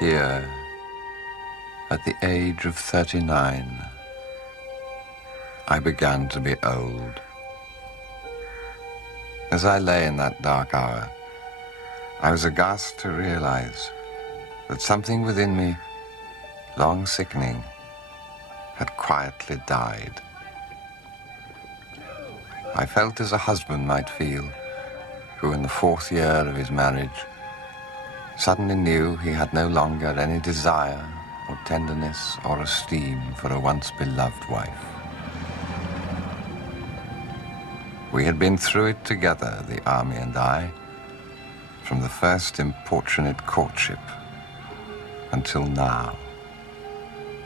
Here, at the age of 39, I began to be old. As I lay in that dark hour, I was aghast to realize that something within me, long sickening, had quietly died. I felt as a husband might feel, who in the 4th year of his marriage suddenly knew he had no longer any desire or tenderness or esteem for a once beloved wife. We had been through it together, the army and I, from the first importunate courtship until now,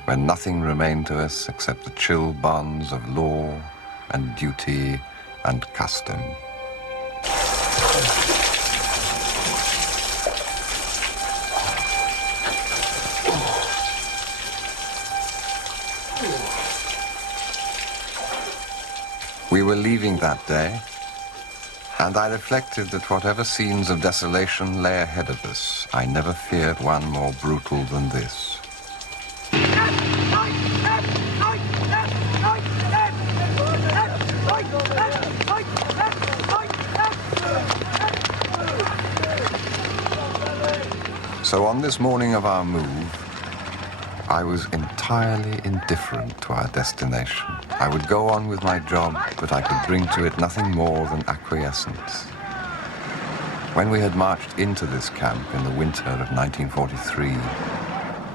when nothing remained to us except the chill bonds of law and duty and custom. We were leaving that day, and I reflected that whatever scenes of desolation lay ahead of us, I never feared one more brutal than this. So on this morning of our move, I was entirely indifferent to our destination. I would go on with my job, but I could bring to it nothing more than acquiescence. When we had marched into this camp in the winter of 1943,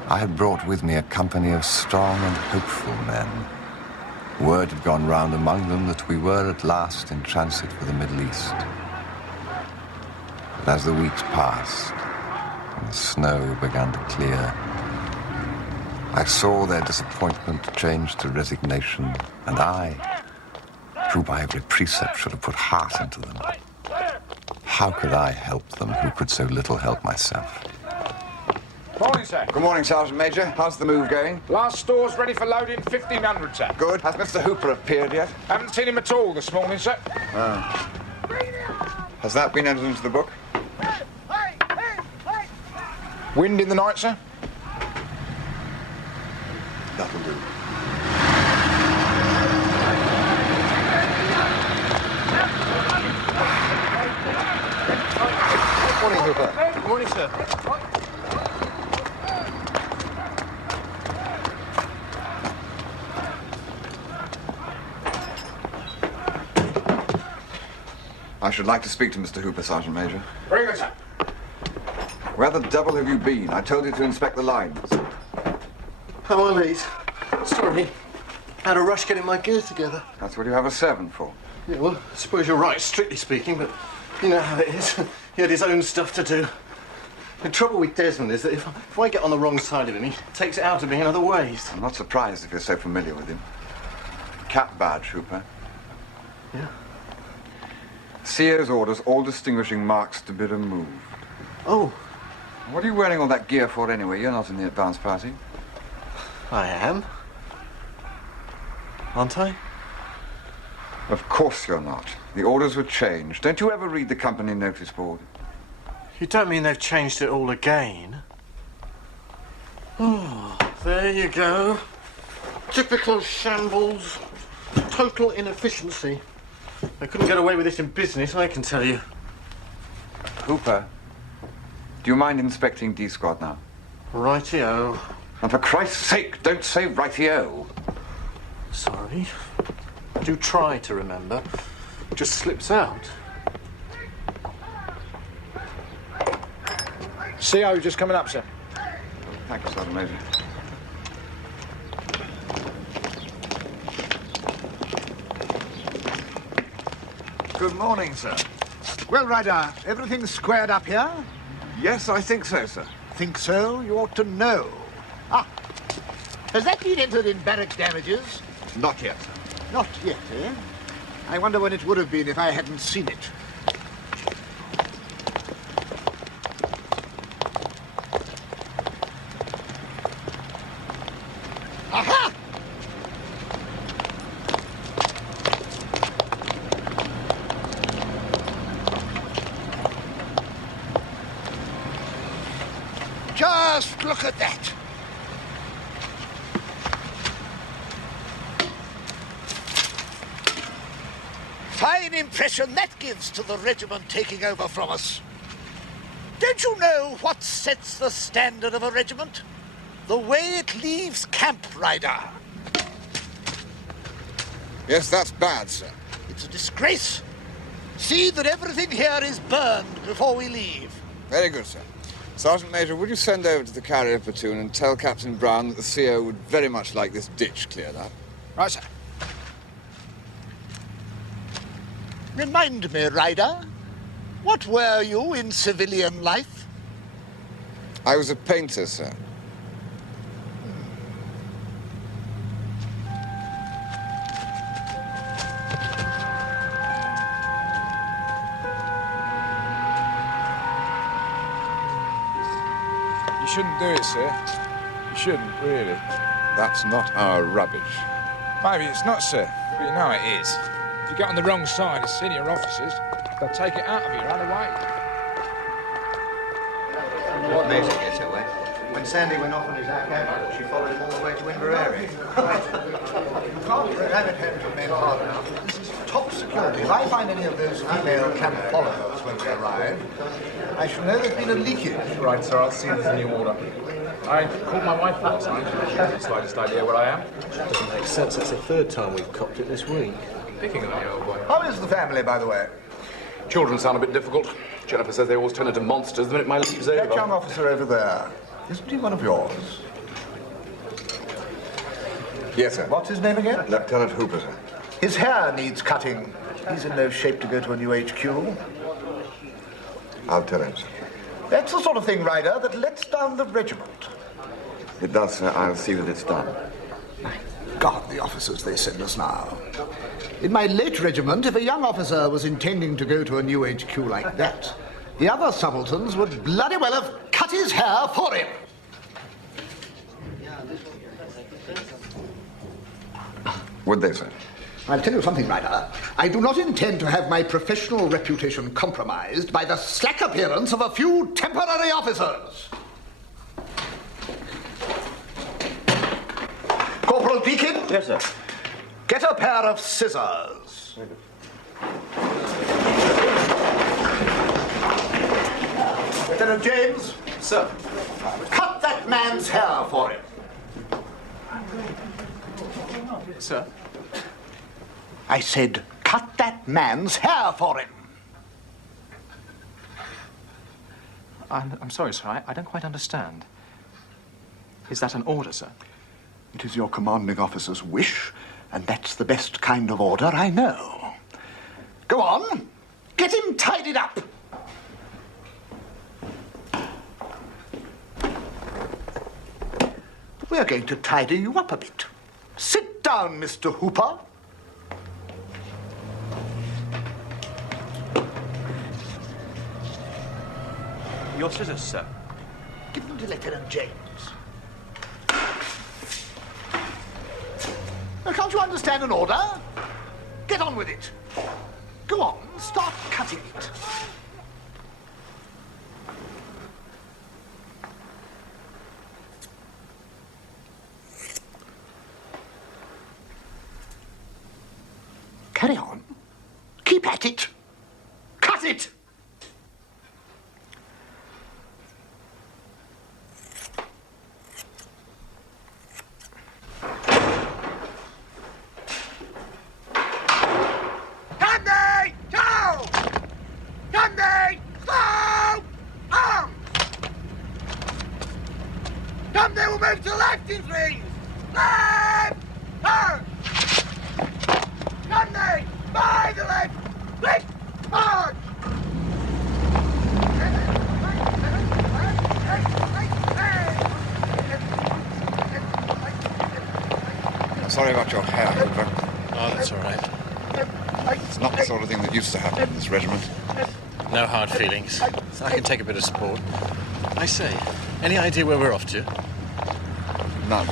I had brought with me a company of strong and hopeful men. Word had gone round among them that we were at last in transit for the Middle East. But as the weeks passed and the snow began to clear, I saw their disappointment change to resignation, and I, who by every precept should have put heart into them, how could I help them who could so little help myself? Morning, sir. Good morning, Sergeant Major. How's the move going? Last store's ready for loading, 1500, sir. Good. Has Mr. Hooper appeared yet? Haven't seen him at all this morning, sir. Oh. Has that been entered into the book? Wind in the night, sir? That'll do. Morning, Hooper. Good morning, sir. I should like to speak to Mr. Hooper, Sergeant Major. Very good, sir. Where the devil have you been? I told you to inspect the lines. How are these? Sorry. I had a rush getting my gear together. That's what you have a servant for. Yeah, well, I suppose you're right, strictly speaking, but you know how it is. He had his own stuff to do. The trouble with Desmond is that if I get on the wrong side of him, he takes it out of me in other ways. I'm not surprised if you're so familiar with him. Cap badge, Hooper. Yeah? CO's orders all distinguishing marks to be removed. Oh, What are you wearing all that gear for anyway? You're not in the advance party. I am. Aren't I? Of course you're not. The orders were changed. Don't you ever read the company notice board? You don't mean they've changed it all again? Oh, there you go. Typical shambles. Total inefficiency. They couldn't get away with this in business, I can tell you. Hooper, do you mind inspecting D Squad now? Righty-o. And for Christ's sake, don't say righty-o. Sorry. I do try to remember. It just slips out. CO just coming up, sir. Thank you, Sergeant Major. Good morning, sir. Well, Ryder, everything squared up here? Yes, I think so, sir. Think so? You ought to know. Ah, has that been entered in barrack damages? Not yet, sir. Not yet, eh? I wonder when it would have been if I hadn't seen it. Aha! Charge! Just look at that. Fine impression that gives to the regiment taking over from us. Don't you know what sets the standard of a regiment? The way it leaves camp, Ryder. Yes, that's bad, sir. It's a disgrace. See that everything here is burned before we leave. Very good, sir. Sergeant Major, would you send over to the carrier platoon and tell Captain Brown that the CO would very much like this ditch cleared up? Right, sir. Remind me, Ryder, what were you in civilian life? I was a painter, sir. You shouldn't do it, sir. You shouldn't, really. That's not our rubbish. Maybe it's not, sir, but you know it is. If you get on the wrong side of senior officers, they'll take it out of you right away. What made her get away? When Sandy went off on his Arcadia, she followed him all the way to Inverary. You can't ram it home to men hard enough. This is top security. If I find any of those female camp followers when we arrive, I shall know there's been a leakage. Right, sir, I'll see there's a new order. I called my wife last night. She hasn't the slightest idea where I am. Doesn't make sense. That's the third time we've copped it this week. Picking on you, old boy. How is the family, by the way? Children sound a bit difficult. Jennifer says they always turn into monsters the minute my leave's over. That young officer over there, isn't he one of yours? Yes, sir. What's his name again? Lieutenant Hooper, sir. His hair needs cutting. He's in no shape to go to a new HQ. I'll tell him, sir. That's the sort of thing, Ryder, that lets down the regiment. It does, sir. I'll see that it's done. God, the officers they send us now. In my late regiment, if a young officer was intending to go to a new HQ like that, the other subalterns would bloody well have cut his hair for him. Would they, sir? I'll tell you something, Ryder. I do not intend to have my professional reputation compromised by the slack appearance of a few temporary officers. Corporal Deakin? Yes, sir. Get a pair of scissors. Lieutenant James? Sir. Cut that man's hair for him. Sir? I said, cut that man's hair for him. I'm sorry, sir. I don't quite understand. Is that an order, sir? It is your commanding officer's wish, and that's the best kind of order I know. Go on. Get him tidied up. We're going to tidy you up a bit. Sit down, Mr. Hooper. Your scissors, sir. Give them to Lieutenant James. Now, can't you understand an order? Get on with it. Go on, start cutting it. Carry on. Keep at it. Cut it! Sorry about your hair, Hooper. Oh, that's all right. It's not the sort of thing that used to happen in this regiment. No hard feelings. I can take a bit of support. I say, any idea where we're off to? None.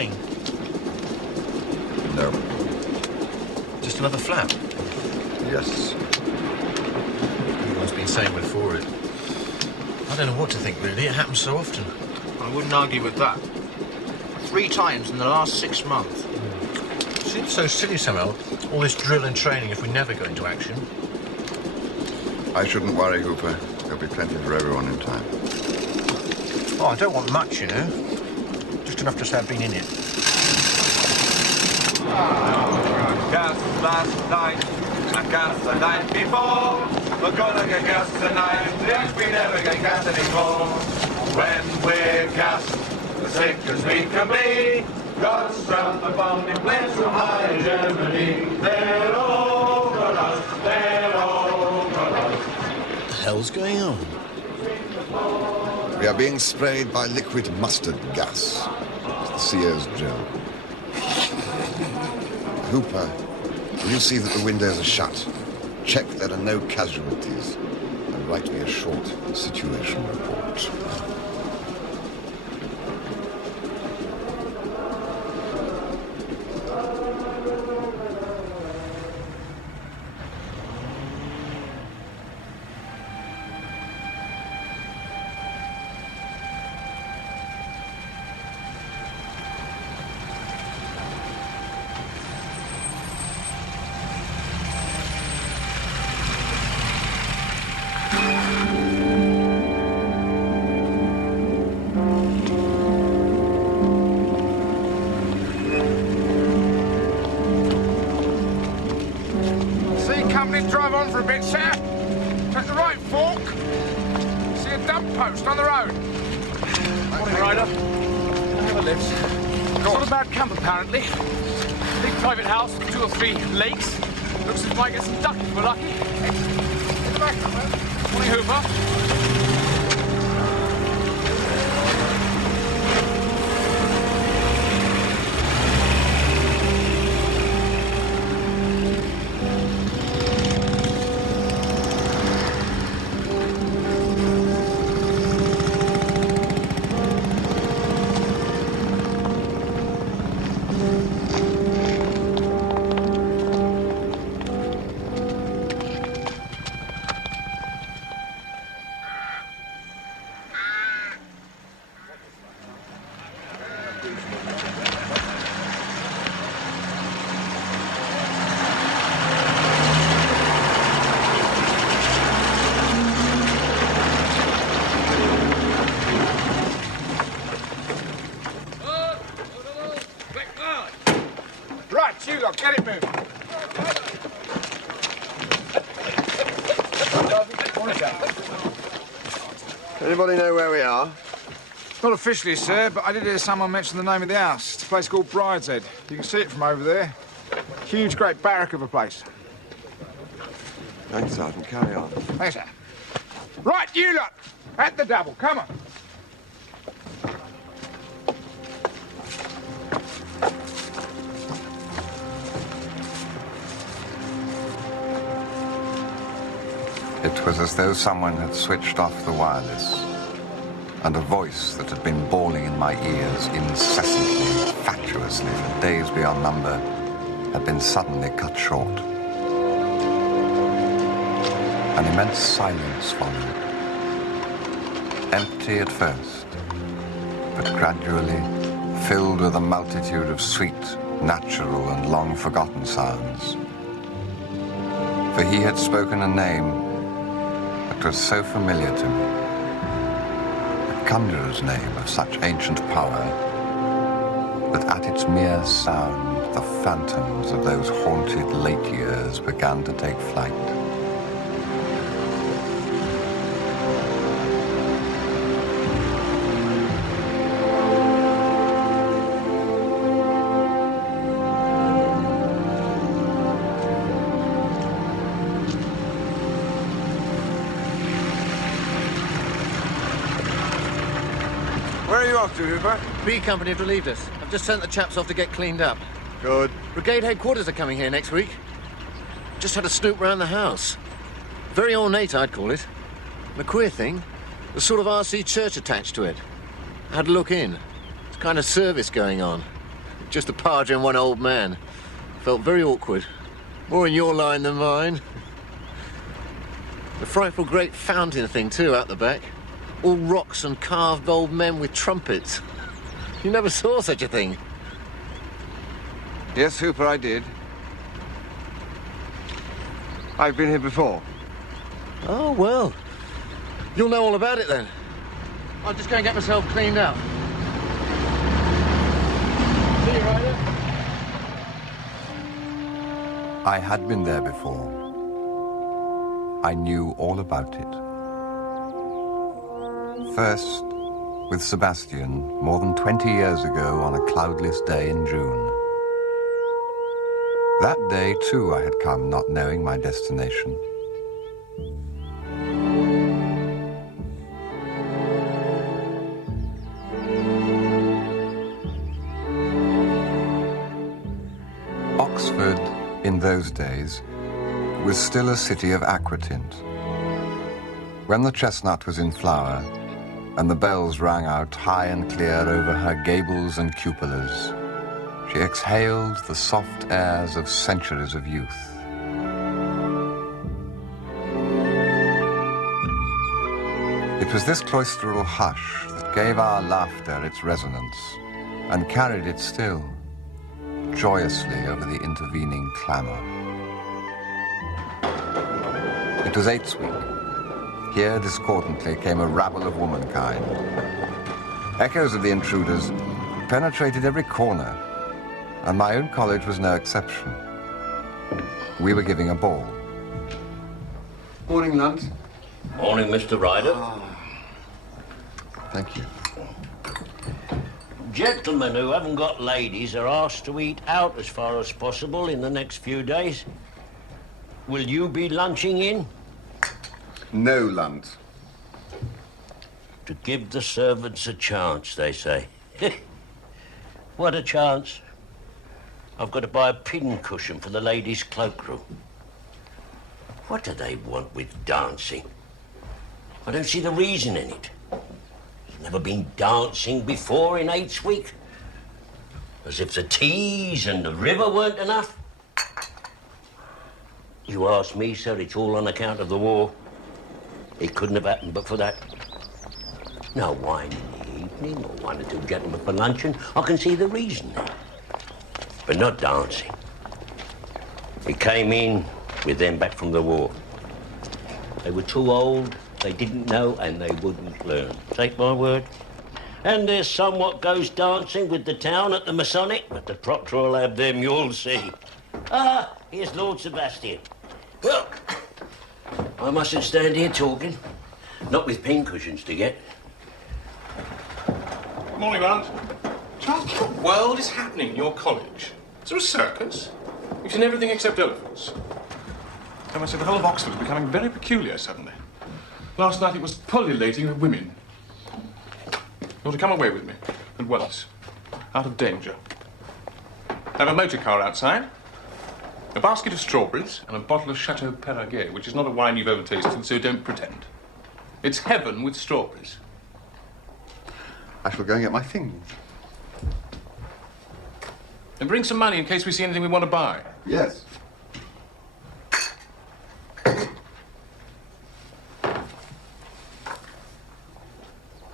thing? No. Just another flap? Yes. Everyone's been saying we're for it. I don't know what to think, really. It happens so often. I wouldn't argue with that. 3 times in the last 6 months. It seems so silly somehow, all this drill and training if we never go into action. I shouldn't worry, Hooper. There'll be plenty for everyone in time. Oh, I don't want much, you know. Just enough to say I've been in it. Gas last night, and gas the night before. We're gonna get gas tonight, if we never get gas anymore. When we're gassed, as sick as we can be, God's round the bombing planes from high Germany. They're over us, they're over us. What the hell's going on? We are being sprayed by liquid mustard gas. It's the CO's drill. Hooper, will you see that the windows are shut? Check there are no casualties. And write me a short situation report. Drive on for a bit, sir. Take the right fork. See a dump post on the road. Morning, Ryder. Can I have a lift? It's not a bad camp, apparently. Big private house with 2 or 3 lakes. Looks as if we might get some duck if we're lucky. In the back, morning, Hooper. Right, you lot, get it moving. Anybody know where we are? Not officially, sir, but I did hear someone mention the name of the house. It's a place called Brideshead. You can see it from over there. Huge, great barrack of a place. Thanks, Sergeant. Carry on. Thanks, sir. Right, you lot, at the double. Come on. It was as though someone had switched off the wireless, and a voice that had been bawling in my ears incessantly, fatuously, for days beyond number, had been suddenly cut short. An immense silence followed. Empty at first, but gradually filled with a multitude of sweet, natural, and long-forgotten sounds. For he had spoken a name that was so familiar to me, a conjurer's name of such ancient power, that at its mere sound the phantoms of those haunted late years began to take flight. Where are you off to, Hooper? B Company have relieved us. I've just sent the chaps off to get cleaned up. Good. Brigade headquarters are coming here next week. Just had a snoop round the house. Very ornate, I'd call it. And a queer thing, there's sort of RC church attached to it. I had a look in. There's kind of service going on. just a parger and one old man. Felt very awkward. More in your line than mine. The frightful great fountain thing, too, out the back. All rocks and carved old men with trumpets. You never saw such a thing. Yes, Hooper, I did. I've been here before. Oh, well. You'll know all about it, then. I'll just go and get myself cleaned up. See you, Ryder. I had been there before. I knew all about it. First, with Sebastian, more than 20 years ago on a cloudless day in June. That day, too, I had come, not knowing my destination. Oxford, in those days, was still a city of aquatint. When the chestnut was in flower, and the bells rang out high and clear over her gables and cupolas, she exhaled the soft airs of centuries of youth. It was this cloistral hush that gave our laughter its resonance and carried it still, joyously over the intervening clamour. It was Eights Week. Here, discordantly, came a rabble of womankind. Echoes of the intruders penetrated every corner, and my own college was no exception. We were giving a ball. Morning, Lunt. Morning, Mr. Ryder. Thank you. Gentlemen who haven't got ladies are asked to eat out as far as possible in the next few days. Will you be lunching in? No, Lunt. To give the servants a chance, they say. What a chance. I've got to buy a pincushion for the ladies' cloakroom. What do they want with dancing? I don't see the reason in it. There's never been dancing before in Eights Week. As if the teas and the river weren't enough. You ask me, sir, it's all on account of the war. It couldn't have happened but for that. No wine in the evening, or one or two gentlemen for luncheon. I can see the reason there. But not dancing. It came in with them back from the war. They were too old, they didn't know, and they wouldn't learn. Take my word. And there's some what goes dancing with the town at the Masonic, but the proctor will have them, you'll see. Ah, here's Lord Sebastian. Well, I mustn't stand here talking. Not with pincushions to get. Morning, Grant. Charles, what world is happening in your college? Is there a circus? You've seen everything except elephants. I must say, the whole of Oxford is becoming very peculiar suddenly. Last night it was pullulating with women. You're to come away with me, at once, out of danger. I have a motor car outside, a basket of strawberries, and a bottle of Chateau Perrier, which is not a wine you've ever tasted, so don't pretend. It's heaven with strawberries. I shall go and get my things. And bring some money in case we see anything we want to buy. Yes.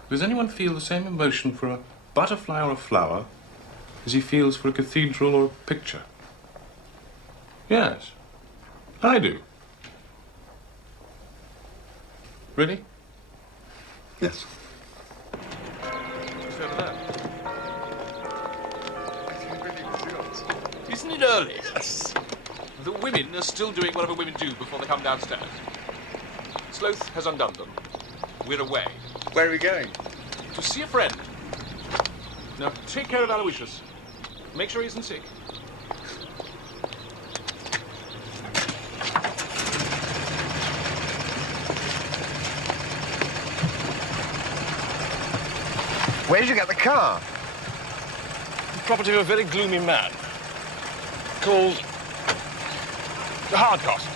Does anyone feel the same emotion for a butterfly or a flower as he feels for a cathedral or a picture? Yes, I do. Ready? Yes. What's over there? Isn't it early? Yes. The women are still doing whatever women do before they come downstairs. Sloth has undone them. We're away. Where are we going? To see a friend. Now, take care of Aloysius. Make sure he isn't sick. Where did you get the car? The property of a very gloomy man called Hardcastle.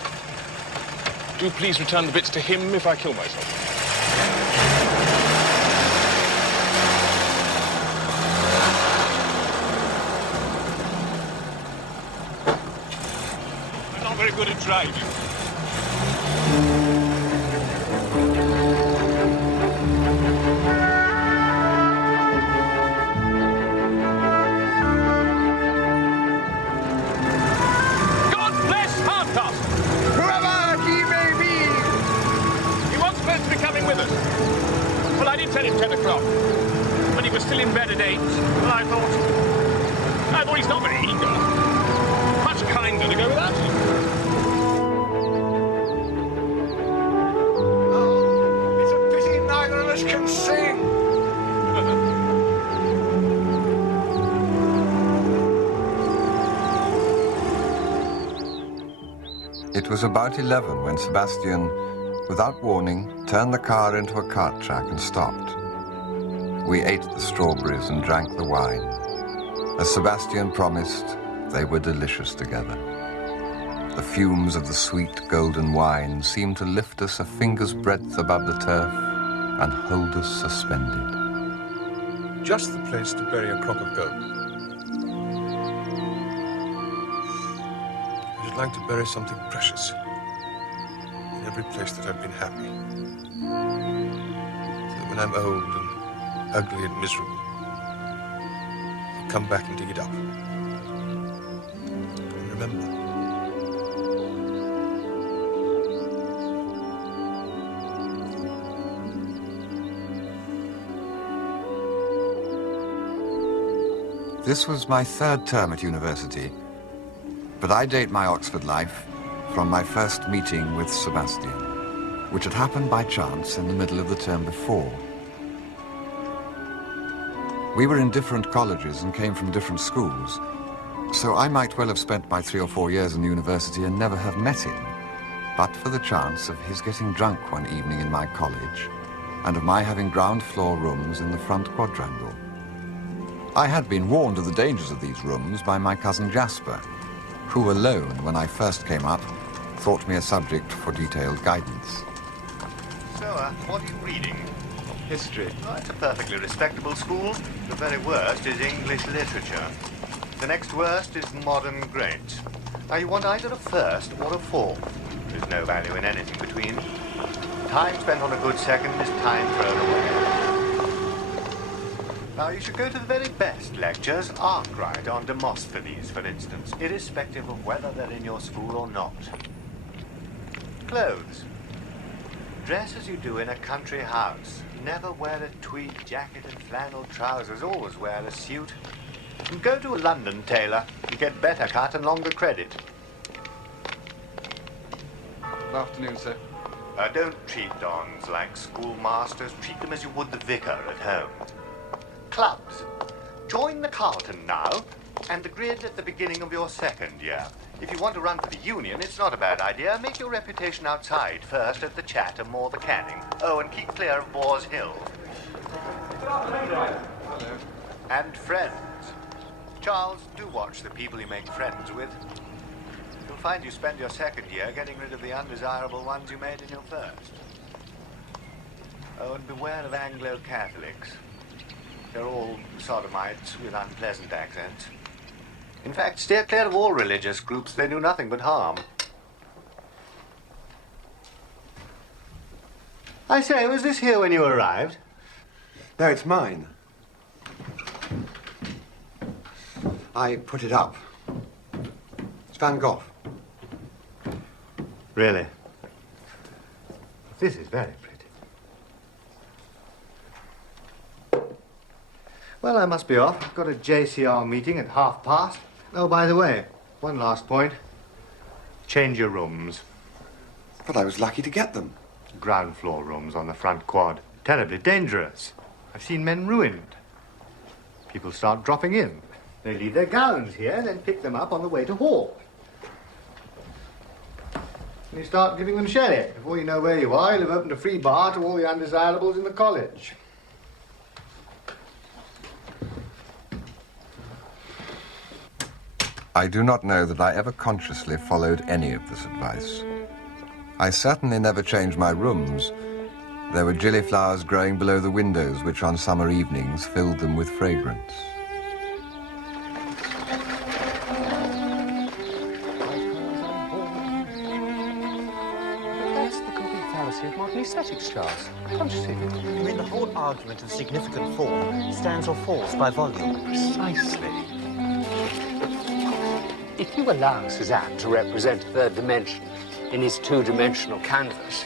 Do please return the bits to him if I kill myself. good at driving. God bless Hardcastle! Whoever he may be! He was supposed to be coming with us. Well, I did tell him 10 o'clock. But he was still in bed at 8. And I thought he's not very eager. Much kinder to go without him. Oh, it's a pity neither of us can sing. It was about 11 when Sebastian, without warning, turned the car into a cart track and stopped. We ate the strawberries and drank the wine. As Sebastian promised, they were delicious together. The fumes of the sweet golden wine seemed to lift us a finger's breadth above the turf and hold us suspended. Just the place to bury a crop of gold. I should like to bury something precious in every place that I've been happy. So that when I'm old and ugly and miserable, I'll come back and dig it up. And remember. This was my third term at university, but I date my Oxford life from my first meeting with Sebastian, which had happened by chance in the middle of the term before. We were in different colleges and came from different schools, so I might well have spent my 3 or 4 years in university and never have met him, but for the chance of his getting drunk one evening in my college and of my having ground floor rooms in the front quadrangle. I had been warned of the dangers of these rooms by my cousin Jasper, who alone, when I first came up, thought me a subject for detailed guidance. So, what are you reading? History. Oh, it's a perfectly respectable school. The very worst is English literature. The next worst is modern great. Now, you want either a first or a fourth. There's no value in anything between. Time spent on a good second is time thrown away. Now, you should go to the very best lectures, Arkwright on Demosthenes, for instance, irrespective of whether they're in your school or not. Clothes. Dress as you do in a country house. Never wear a tweed jacket and flannel trousers. Always wear a suit. And go to a London tailor. You get better cut and longer credit. Good afternoon, sir. Don't treat dons like schoolmasters. Treat them as you would the vicar at home. Clubs. Join the Carlton now, and the grid at the beginning of your second year. If you want to run for the Union, it's not a bad idea. Make your reputation outside first at the Chatham or the Canning. Oh, and keep clear of Boars Hill. Hello. And friends. Charles, do watch the people you make friends with. You'll find you spend your second year getting rid of the undesirable ones you made in your first. Oh, and beware of Anglo-Catholics. They're all sodomites with unpleasant accents. In fact, steer clear of all religious groups. They do nothing but harm. I say, was this here when you arrived? No, it's mine. I put it up. It's Van Gogh. Really? This is very pretty. Well, I must be off. I've got a JCR meeting at past. Oh, by the way, one last point. Change your rooms. But I was lucky to get them. Ground floor rooms on the front quad. Terribly dangerous. I've seen men ruined. People start dropping in. They leave their gowns here, then pick them up on the way to hall. And you start giving them sherry. Before you know where you are, you'll have opened a free bar to all the undesirables in the college. I do not know that I ever consciously followed any of this advice. I certainly never changed my rooms. There were gillyflowers growing below the windows, which on summer evenings filled them with fragrance. fantasy of modern aesthetics, Charles. Don't you see? You mean the whole argument of significant form stands or falls by volume? Precisely. If you allow Cézanne to represent a third dimension in his two-dimensional canvas,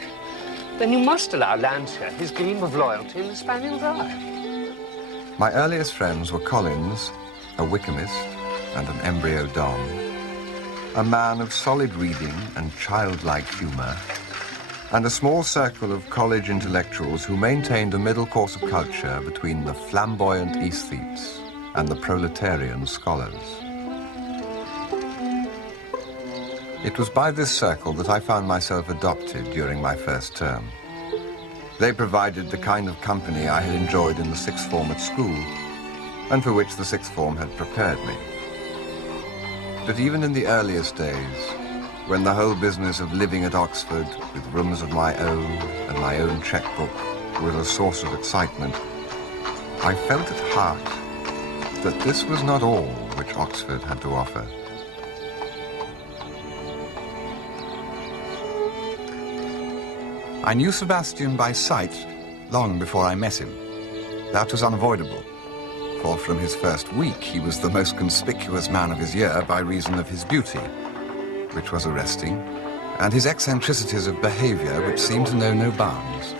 then you must allow Landseer his gleam of loyalty in the Spaniel's eye. My earliest friends were Collins, a Wickhamist and an embryo Don, a man of solid reading and childlike humour, and a small circle of college intellectuals who maintained a middle course of culture between the flamboyant aesthetes and the proletarian scholars. It was by this circle that I found myself adopted during my first term. They provided the kind of company I had enjoyed in the sixth form at school, and for which the sixth form had prepared me. But even in the earliest days, when the whole business of living at Oxford with rooms of my own and my own checkbook was a source of excitement, I felt at heart that this was not all which Oxford had to offer. I knew Sebastian by sight long before I met him. That was unavoidable, for from his first week he was the most conspicuous man of his year by reason of his beauty, which was arresting, and his eccentricities of behavior which seemed to know no bounds.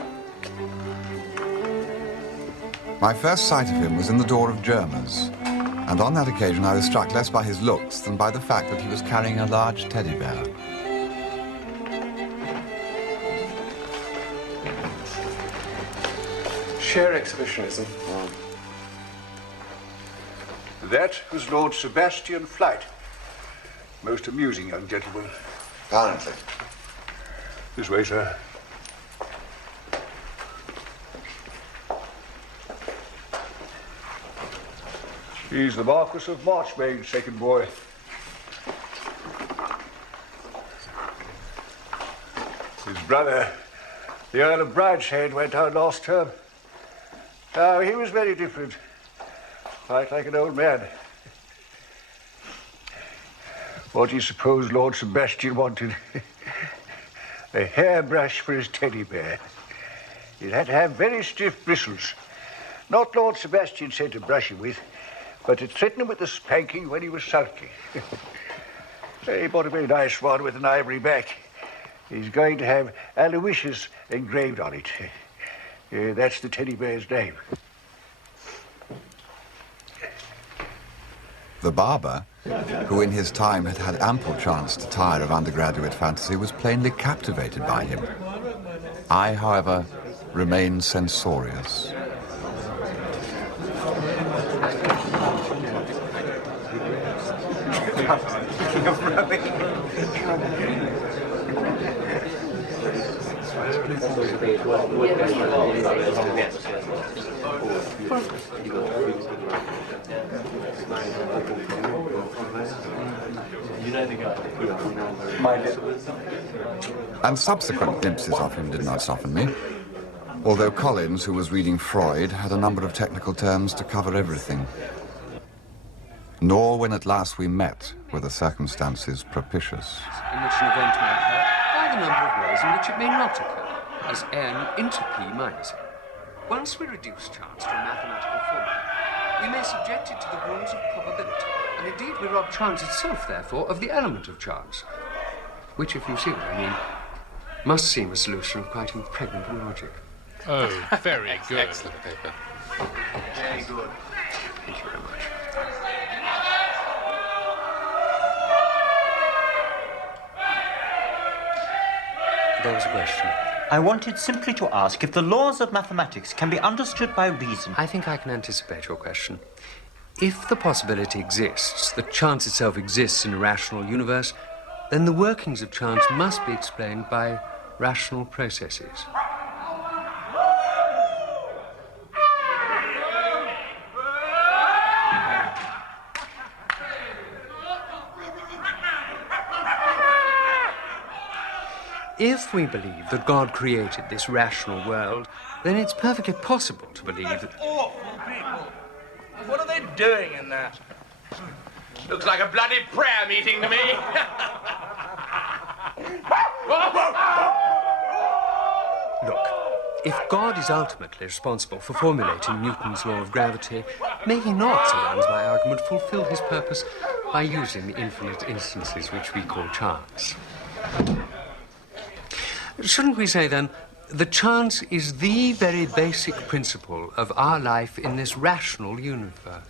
My first sight of him was in the door of Germa's, and on that occasion I was struck less by his looks than by the fact that he was carrying a large teddy bear. Sheer exhibitionism. That was Lord Sebastian Flight. Most amusing young gentleman. Apparently. This way, sir. He's the Marquis of Marchmain's second boy. His brother, the Earl of Brideshead, went out last term. Now, he was very different. Quite like an old man. What do you suppose Lord Sebastian wanted? A hairbrush for his teddy bear. It had to have very stiff bristles. Not Lord Sebastian said to brush him with, but to threaten him with the spanking when he was sulky. He bought a very nice one with an ivory back. He's going to have Aloysius engraved on it. That's the teddy bear's name. The barber, who in his time had had ample chance to tire of undergraduate fantasy, was plainly captivated by him. I, however, remained censorious. And subsequent glimpses of him did not soften me, although Collins, who was reading Freud, had a number of technical terms to cover everything. Nor when at last we met were the circumstances propitious. In which an event may occur, by the number of ways in which it may not occur, as n into p minus n. Once we reduce chance to a mathematical formula, we may subject it to the rules of probability, and indeed we rob chance itself, therefore, of the element of chance, which, if you see what I mean, must seem a solution of quite impregnable logic. Oh, very good. Excellent paper. Very good. Thank you very much. There was a question. I wanted simply to ask if the laws of mathematics can be understood by reason. I think I can anticipate your question. If the possibility exists that chance itself exists in a rational universe, then the workings of chance must be explained by rational processes. If we believe that God created this rational world, then it's perfectly possible to believe that... Awful people. What are they doing in there? Looks like a bloody prayer meeting to me. Look, if God is ultimately responsible for formulating Newton's law of gravity, may he not, so runs my argument, fulfill his purpose by using the infinite instances which we call chance. Shouldn't we say, then, that chance is the very basic principle of our life in this rational universe?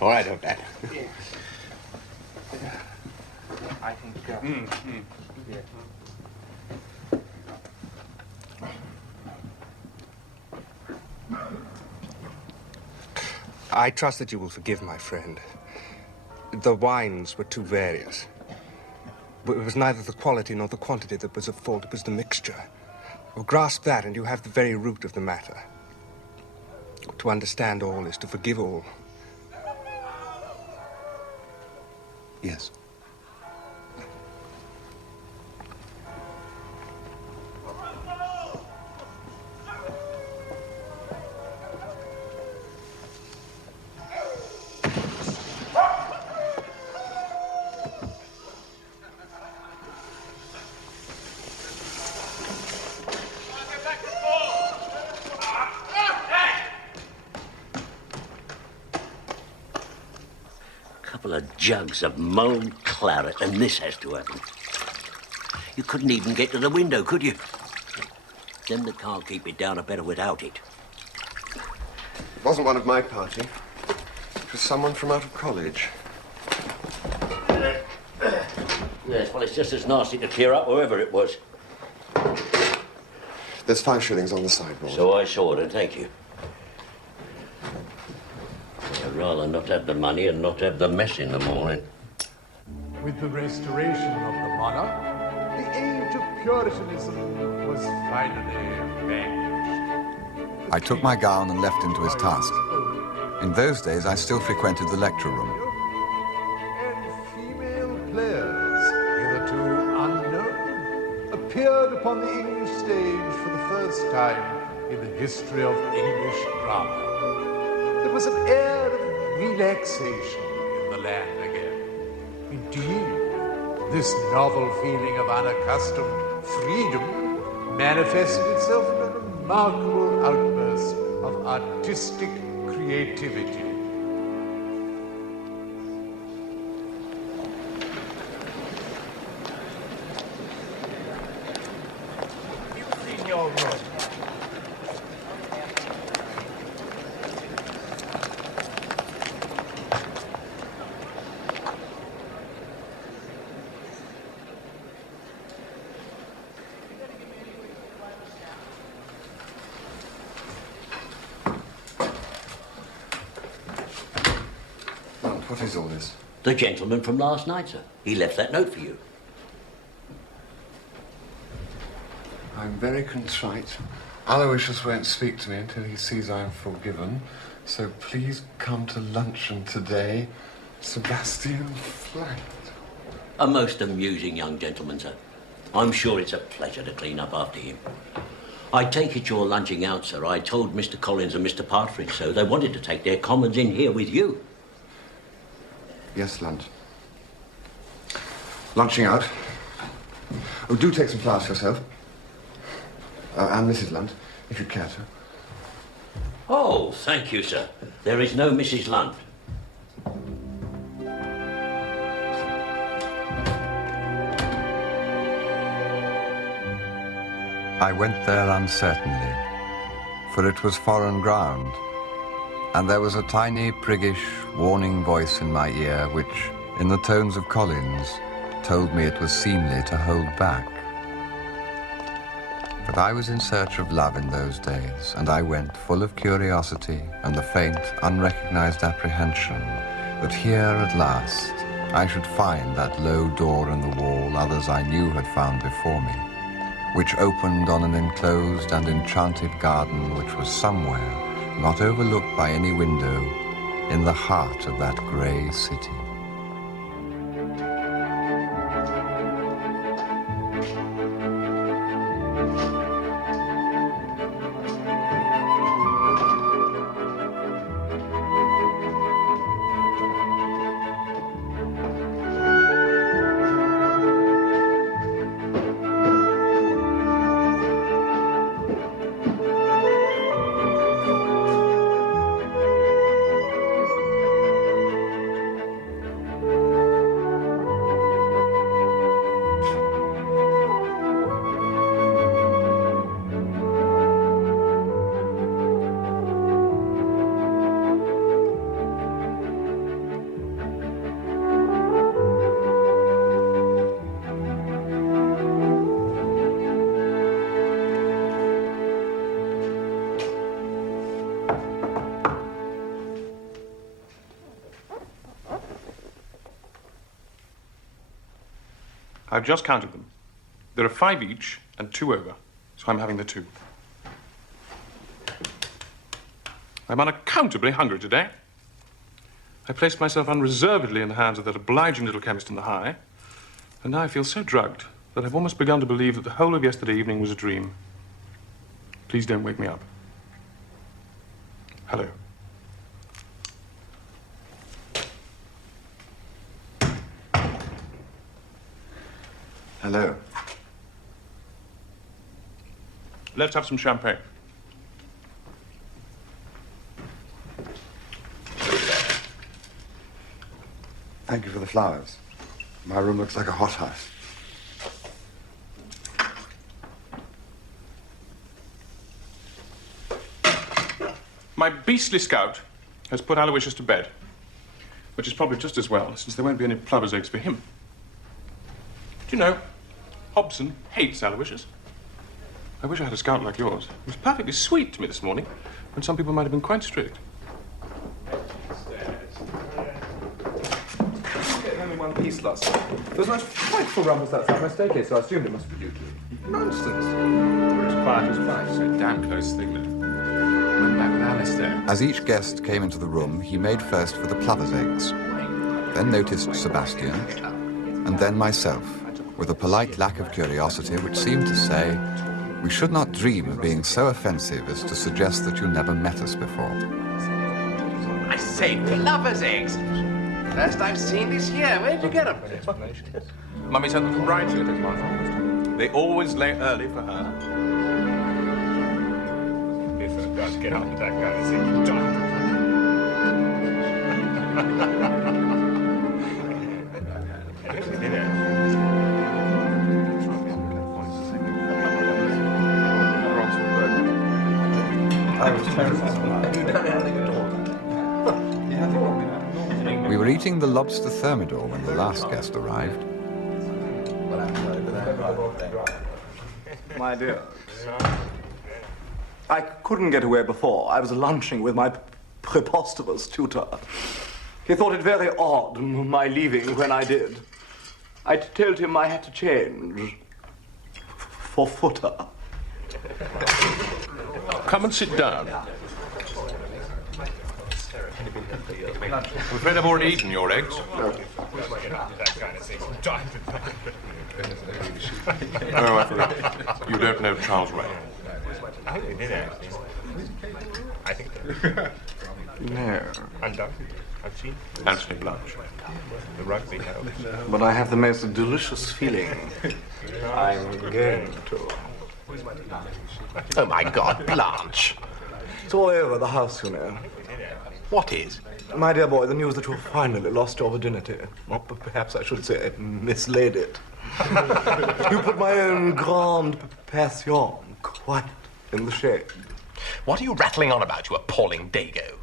All right, Dad. I think... Yeah. I trust that you will forgive my friend. The wines were too various. But it was neither the quality nor the quantity that was at fault, it was the mixture. Well, grasp that and you have the very root of the matter. To understand all is to forgive all. Yes. Jugs of mulled claret, and this has to happen. You couldn't even get to the window, could you? Them that can't keep it down are better without it. It wasn't one of my party. It was someone from out of college. Yes, well, it's just as nasty to tear up wherever it was. There's 5 shillings on the sideboard. So I saw it, and thank you. I'd rather not have the money and not have the mess in the morning. With the restoration of the monarch, the age of Puritanism was finally vanquished. I took my gown and left him to his task. In those days, I still frequented the lecture room. And female players, hitherto unknown, appeared upon the English stage for the first time in the history of English drama. There was an air of relaxation in the land again. Indeed, this novel feeling of unaccustomed freedom manifested itself in a remarkable outburst of artistic creativity. You clean your room. What is all this? The gentleman from last night, sir. He left that note for you. I'm very contrite. Aloysius won't speak to me until he sees I'm forgiven. So please come to luncheon today. Sebastian Flatt. A most amusing young gentleman, sir. I'm sure it's a pleasure to clean up after him. I take it you're lunching out, sir. I told Mr. Collins and Mr. Partridge so. They wanted to take their commons in here with you. Yes, Lunt. Lunching out. Oh, do take some flowers for yourself. And Mrs. Lunt, if you care to. Oh, thank you, sir. There is no Mrs. Lunt. I went there uncertainly, for it was foreign ground, and there was a tiny, priggish, warning voice in my ear which, in the tones of Collins, told me it was seemly to hold back. But I was in search of love in those days, and I went full of curiosity and the faint, unrecognized apprehension that here at last I should find that low door in the wall others I knew had found before me. which opened on an enclosed and enchanted garden which was somewhere, not overlooked by any window, in the heart of that grey city. I've just counted them. There are 5 each and 2 over, so I'm having the 2. I'm unaccountably hungry today. I placed myself unreservedly in the hands of that obliging little chemist in the High, and now I feel so drugged that I've almost begun to believe that the whole of yesterday evening was a dream. Please don't wake me up. Hello. Hello. Let's have some champagne. Thank you for the flowers. My room looks like a hothouse. My beastly scout has put Aloysius to bed, which is probably just as well, since there won't be any plover's eggs for him. Do you know, Hobson hates Aloysius. I wish I had a scout like yours. It was perfectly sweet to me this morning, when some people might have been quite strict. Only one piece last night. There was nice frightful rumbles outside my staircase, so I assumed it must be due to you. Nonsense. It was quiet as life, so damn close thing that went back with Alistair. As each guest came into the room, he made first for the plover's eggs, then noticed Sebastian, and then myself, with a polite lack of curiosity which seemed to say, we should not dream of being so offensive as to suggest that you never met us before. I say, plover's eggs. First I've seen this year. Where'd you get them? Mummy sent them from Brideshead. They always lay early for her. If I does get up with that kind of thing, I was terrified. You don't know anything at all. We were eating the lobster thermidor when the last guest arrived. My dear, I couldn't get away before. I was lunching with my preposterous tutor. He thought it very odd, my leaving when I did. I told him I had to change for footer. Come and sit down. I'm afraid I've already eaten your eggs. Oh, I forgot. You don't know Charles Ray. I think No. undoubtedly. I've seen Anthony Blanche. the rugby helps. But I have the most delicious feeling. I'm going to. Oh my God, Blanche. It's all over the house, you know. What is? My dear boy, the news that you've finally lost your virginity. Or perhaps I should say mislaid it. You put my own grande passion quite in the shade. What are you rattling on about, you appalling dago?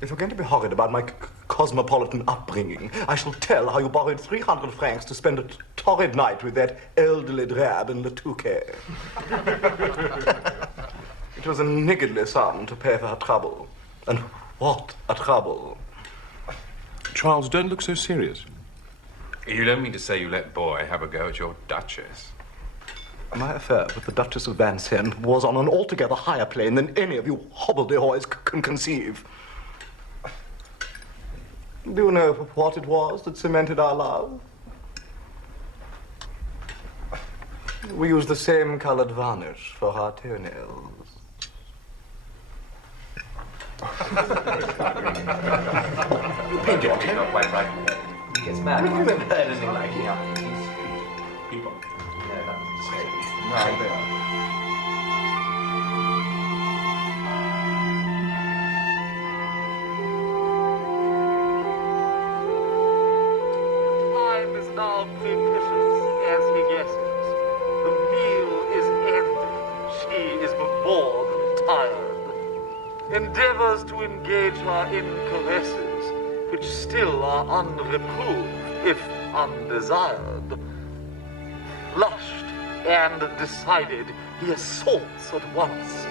If you're going to be horrid about my cosmopolitan upbringing, I shall tell how you borrowed 300 francs to spend a torrid night with that elderly drab in Le Touquet. It was a niggardly sum to pay for her trouble. And what a trouble. Charles, don't look so serious. You don't mean to say you let Boy have a go at your Duchess? My affair with the Duchess of Vincennes was on an altogether higher plane than any of you hobbledehoys can conceive. Do you know what it was that cemented our love? We used the same colored varnish for our toenails. You paint your tail not quite right. It's mad. Have you ever heard anything like it? People. Time is now propitious, as he guesses. The meal is ended. She is more than tired. Endeavors to engage her in caresses, which still are unreproved, if undesired. Flushed and decided, he assaults at once.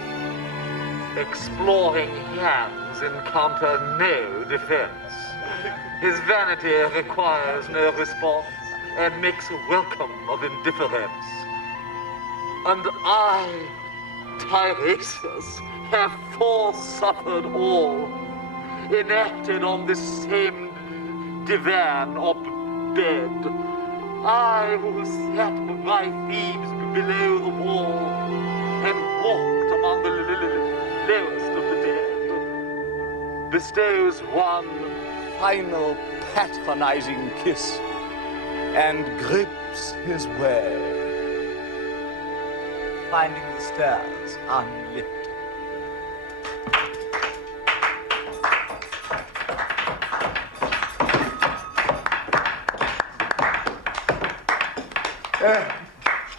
Exploring hands encounter no defense. His vanity requires no response and makes a welcome of indifference. And I, Tiresias, have forsuffered all, enacted on this same divan or bed. I who sat by Thebes below the wall and walked among the lowest of the dead, bestows one final patronizing kiss and grips his way, finding the stairs unlit.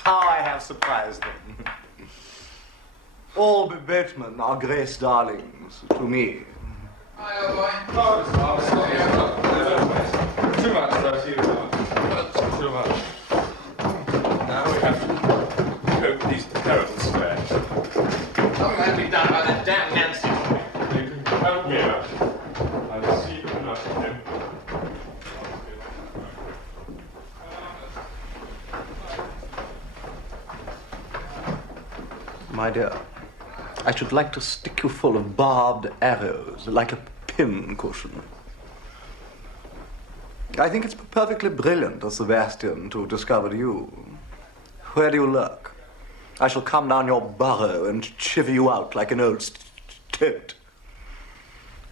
How I have surprised them. All boatmen are Grace darlings to me. Too much, too much. Now we have to open these terrible squares. Something had to be done by that damn Nancy. Help me out. I'll see enough of him. My dear, I should like to stick you full of barbed arrows, like a pin cushion. I think it's perfectly brilliant of Sebastian to have discovered you. Where do you lurk? I shall come down your burrow and chiver you out like an old toad.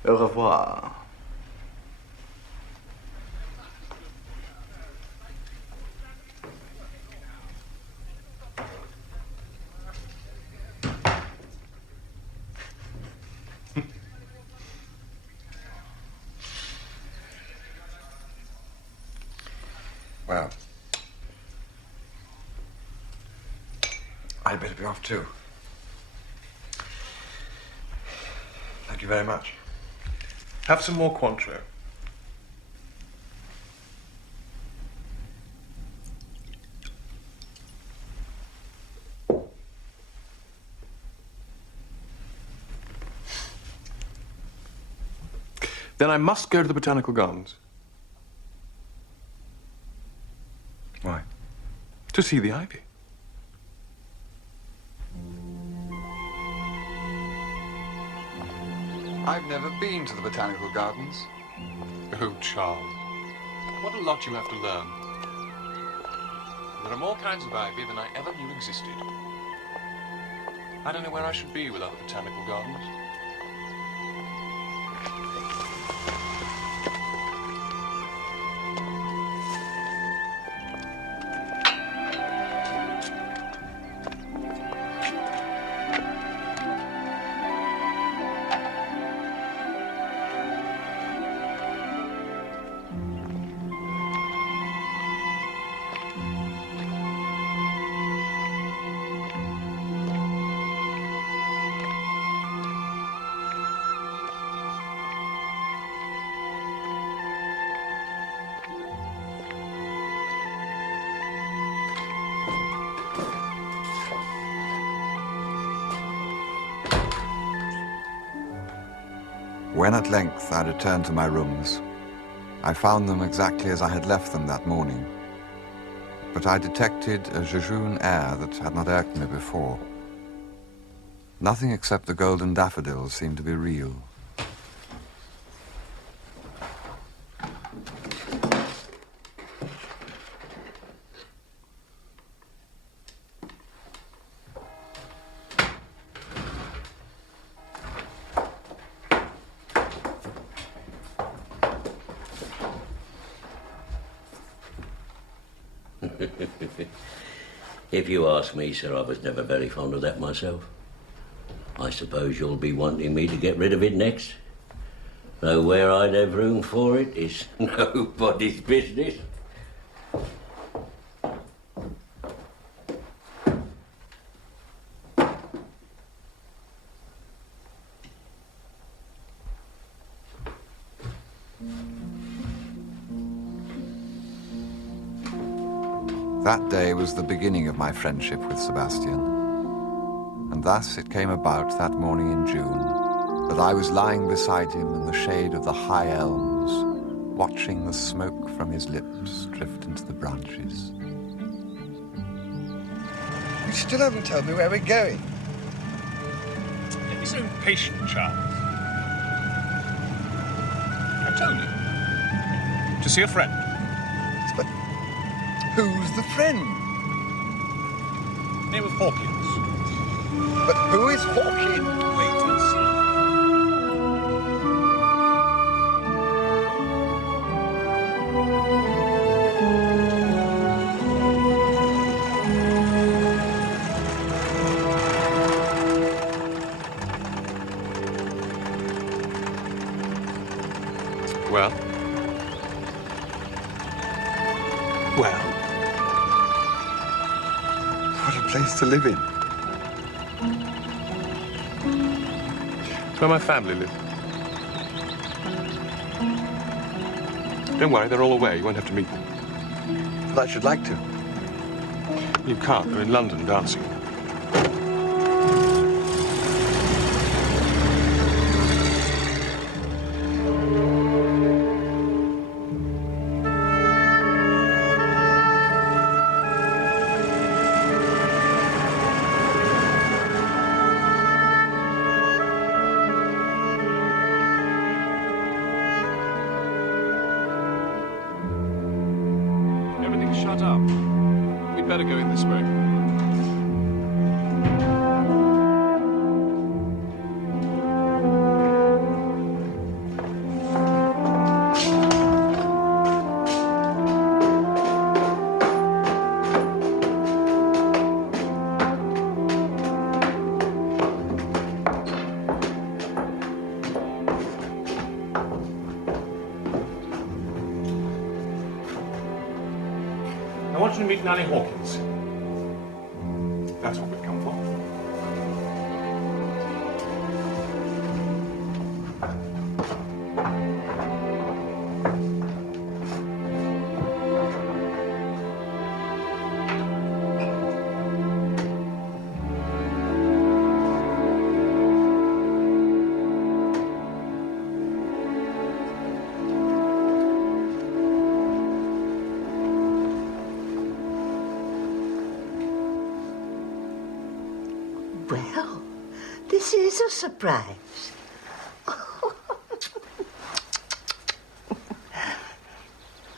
Au revoir. Well, I'd better be off too. Thank you very much. Have some more Cointreau. Then I must go to the Botanical Gardens. Why? To see the ivy. I've never been to the Botanical Gardens. Oh, Charles. What a lot you have to learn. There are more kinds of ivy than I ever knew existed. I don't know where I should be without the Botanical Gardens. When at length I returned to my rooms, I found them exactly as I had left them that morning. but I detected a jejune air that had not irked me before. Nothing except the golden daffodils seemed to be real. If you ask me, sir, I was never very fond of that myself. I suppose you'll be wanting me to get rid of it next. Though where I'd have room for it is nobody's business. That day was the beginning of my friendship with Sebastian. And thus it came about that morning in June that I was lying beside him in the shade of the high elms, watching the smoke from his lips drift into the branches. You still haven't told me where we're going. Don't be so impatient, Charles. I told you. To see a friend. But who's the friend? Name of Hawkins. But who is Hawkins? Wait and see. Well? Well? What a place to live in. It's where my family live. Don't worry, they're all away. You won't have to meet them. But I should like to. You can't. They're in London dancing. Everything's shut up. We'd better go in this way. I want you to meet Nanny Hawkins. That's what we've come for. Well, this is a surprise.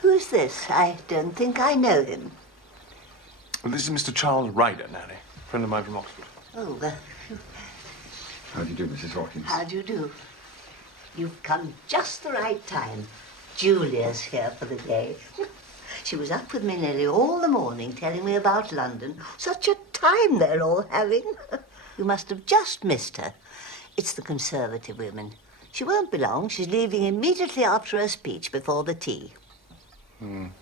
Who's this? I don't think I know him. Well, this is Mr. Charles Ryder, Nanny. Friend of mine from Oxford. Oh, How do you do, Mrs. Hawkins? how do you do? You've come just the right time. Julia's here for the day. She was up with me nearly all the morning telling me about London. Such a time they're all having. You must have just missed her. It's the Conservative women. She won't be long. She's leaving immediately after her speech before the tea. I'm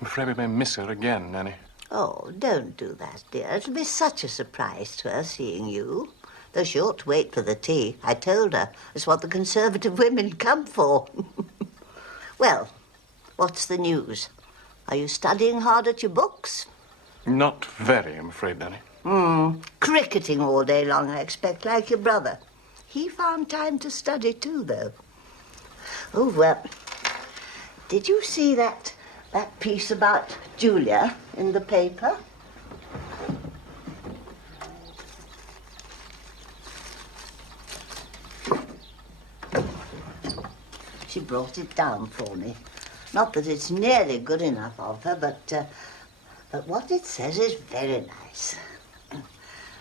afraid we may miss her again, Nanny. Oh, don't do that, dear. It'll be such a surprise to her seeing you. Though she ought to wait for the tea. I told her. It's what the Conservative women come for. Well, what's the news? Are you studying hard at your books? Not very, I'm afraid, Nanny. Cricketing all day long, I expect, like your brother. He found time to study too, though. Oh, well, did you see that that piece about Julia in the paper? She brought it down for me. Not that it's nearly good enough of her, but what it says is very nice.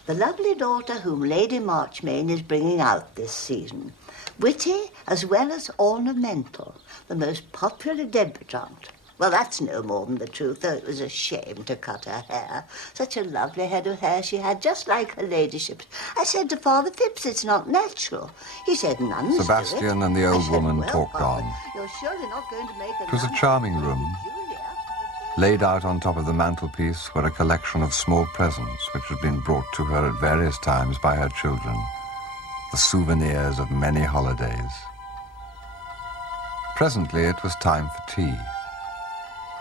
The lovely daughter whom Lady Marchmain is bringing out this season. Witty as well as ornamental. The most popular debutante. Well, that's no more than the truth, though it was a shame to cut her hair. Such a lovely head of hair she had, just like her ladyship's. I said to Father Phipps, it's not natural. He said, nuns Sebastian do it. and the I old said, woman well, talked Father, on. you're surely not going to make a It was a nun charming of room. Julia. Laid out on top of the mantelpiece were a collection of small presents which had been brought to her at various times by her children, the souvenirs of many holidays. Presently, it was time for tea.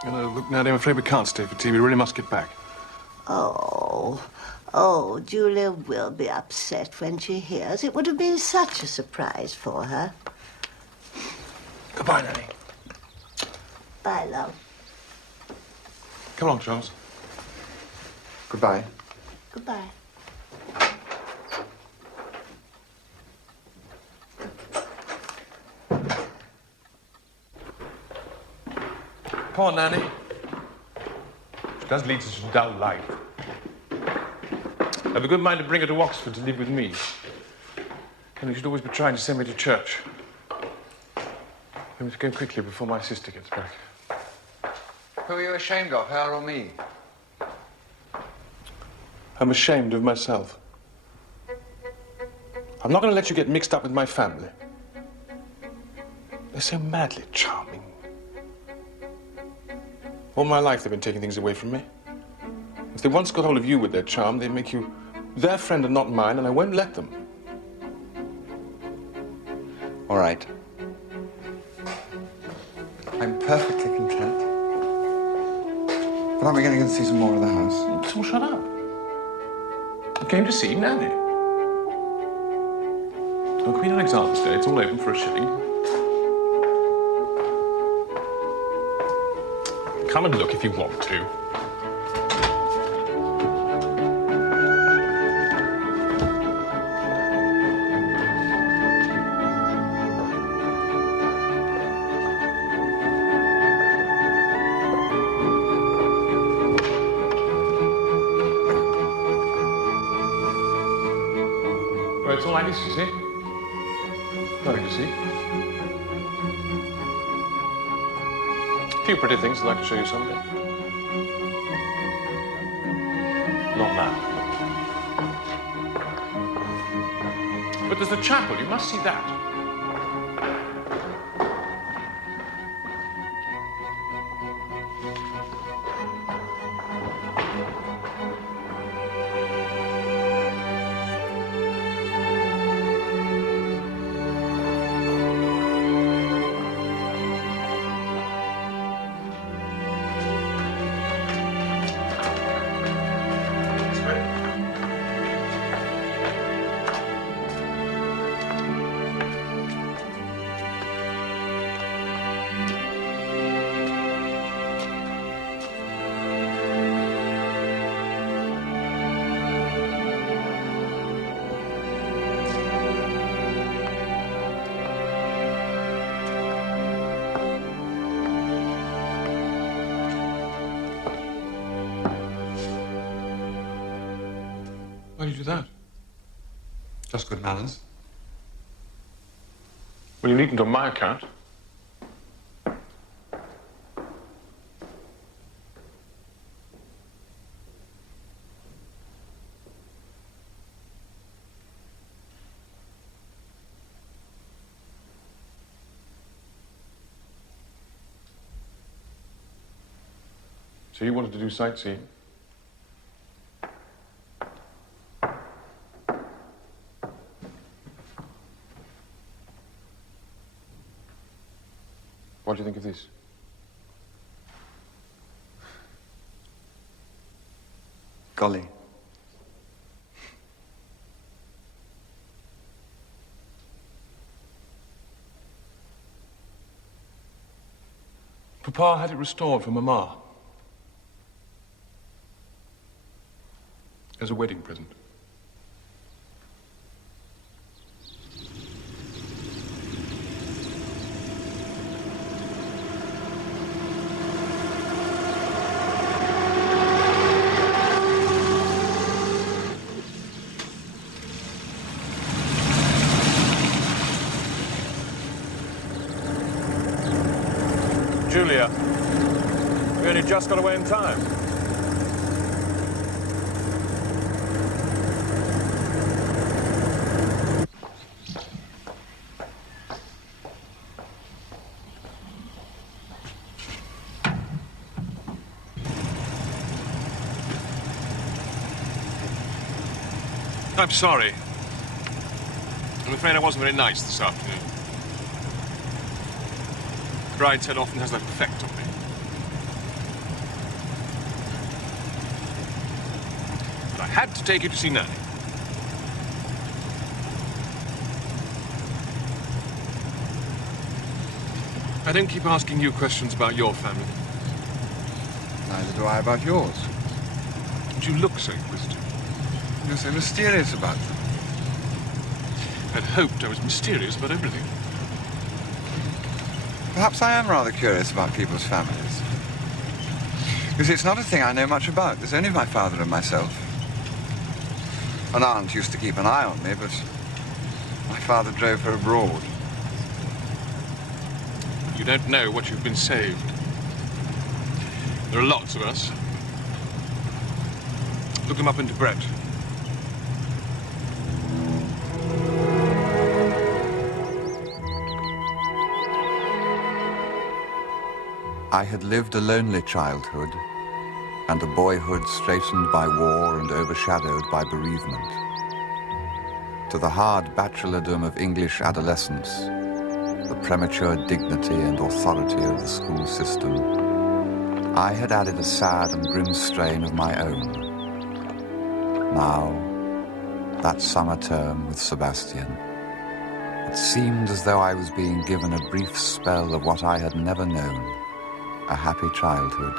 Look, Nanny, I'm afraid we can't stay for tea. We really must get back. Oh, Julia will be upset when she hears. It would have been such a surprise for her. Goodbye, Nanny. Bye, love. Come along, Charles. Goodbye. Goodbye. Come on, Nanny. She does lead such a dull life. I've a good mind to bring her to Oxford to live with me. And you should always be trying to send me to church. I must go quickly before my sister gets back. Who are you ashamed of, her or me? I'm ashamed of myself. I'm not going to let you get mixed up with my family. They're so madly charming. All my life they've been taking things away from me. If they once got hold of you with their charm, they'd make you their friend and not mine, and I won't let them. All right. I'm perfectly content. But aren't we going to go see some more of the house? So shut up. I came to see Nanny. On Queen Alexander's Day, it's all open for a shilling. Come and look if you want to. Well, it's all I need to see. Nothing to see. A few pretty things I'd like to show you someday. Not now. But there's the chapel. You must see that. Why do you do that? Just good manners. Well, you needn't on my account. So you wanted to do sightseeing? What do you think of this? Golly. Papa had it restored for Mama. As a wedding present. Julia, we only just got away in time. I'm sorry. I'm afraid I wasn't very nice this afternoon. Brideshead often has that effect on me. But I had to take you to see Nanny. I don't keep asking you questions about your family. Neither do I about yours. But you look so inquisitive. You're so mysterious about them. I'd hoped I was mysterious about everything. Perhaps I am rather curious about people's families. Because it's not a thing I know much about. There's only my father and myself. An aunt used to keep an eye on me, but my father drove her abroad. You don't know what you've been saved. There are lots of us. Look them up into Brett. I had lived a lonely childhood and a boyhood straitened by war and overshadowed by bereavement. To the hard bachelordom of English adolescence, the premature dignity and authority of the school system, I had added a sad and grim strain of my own. Now, that summer term with Sebastian, it seemed as though I was being given a brief spell of what I had never known. A happy childhood.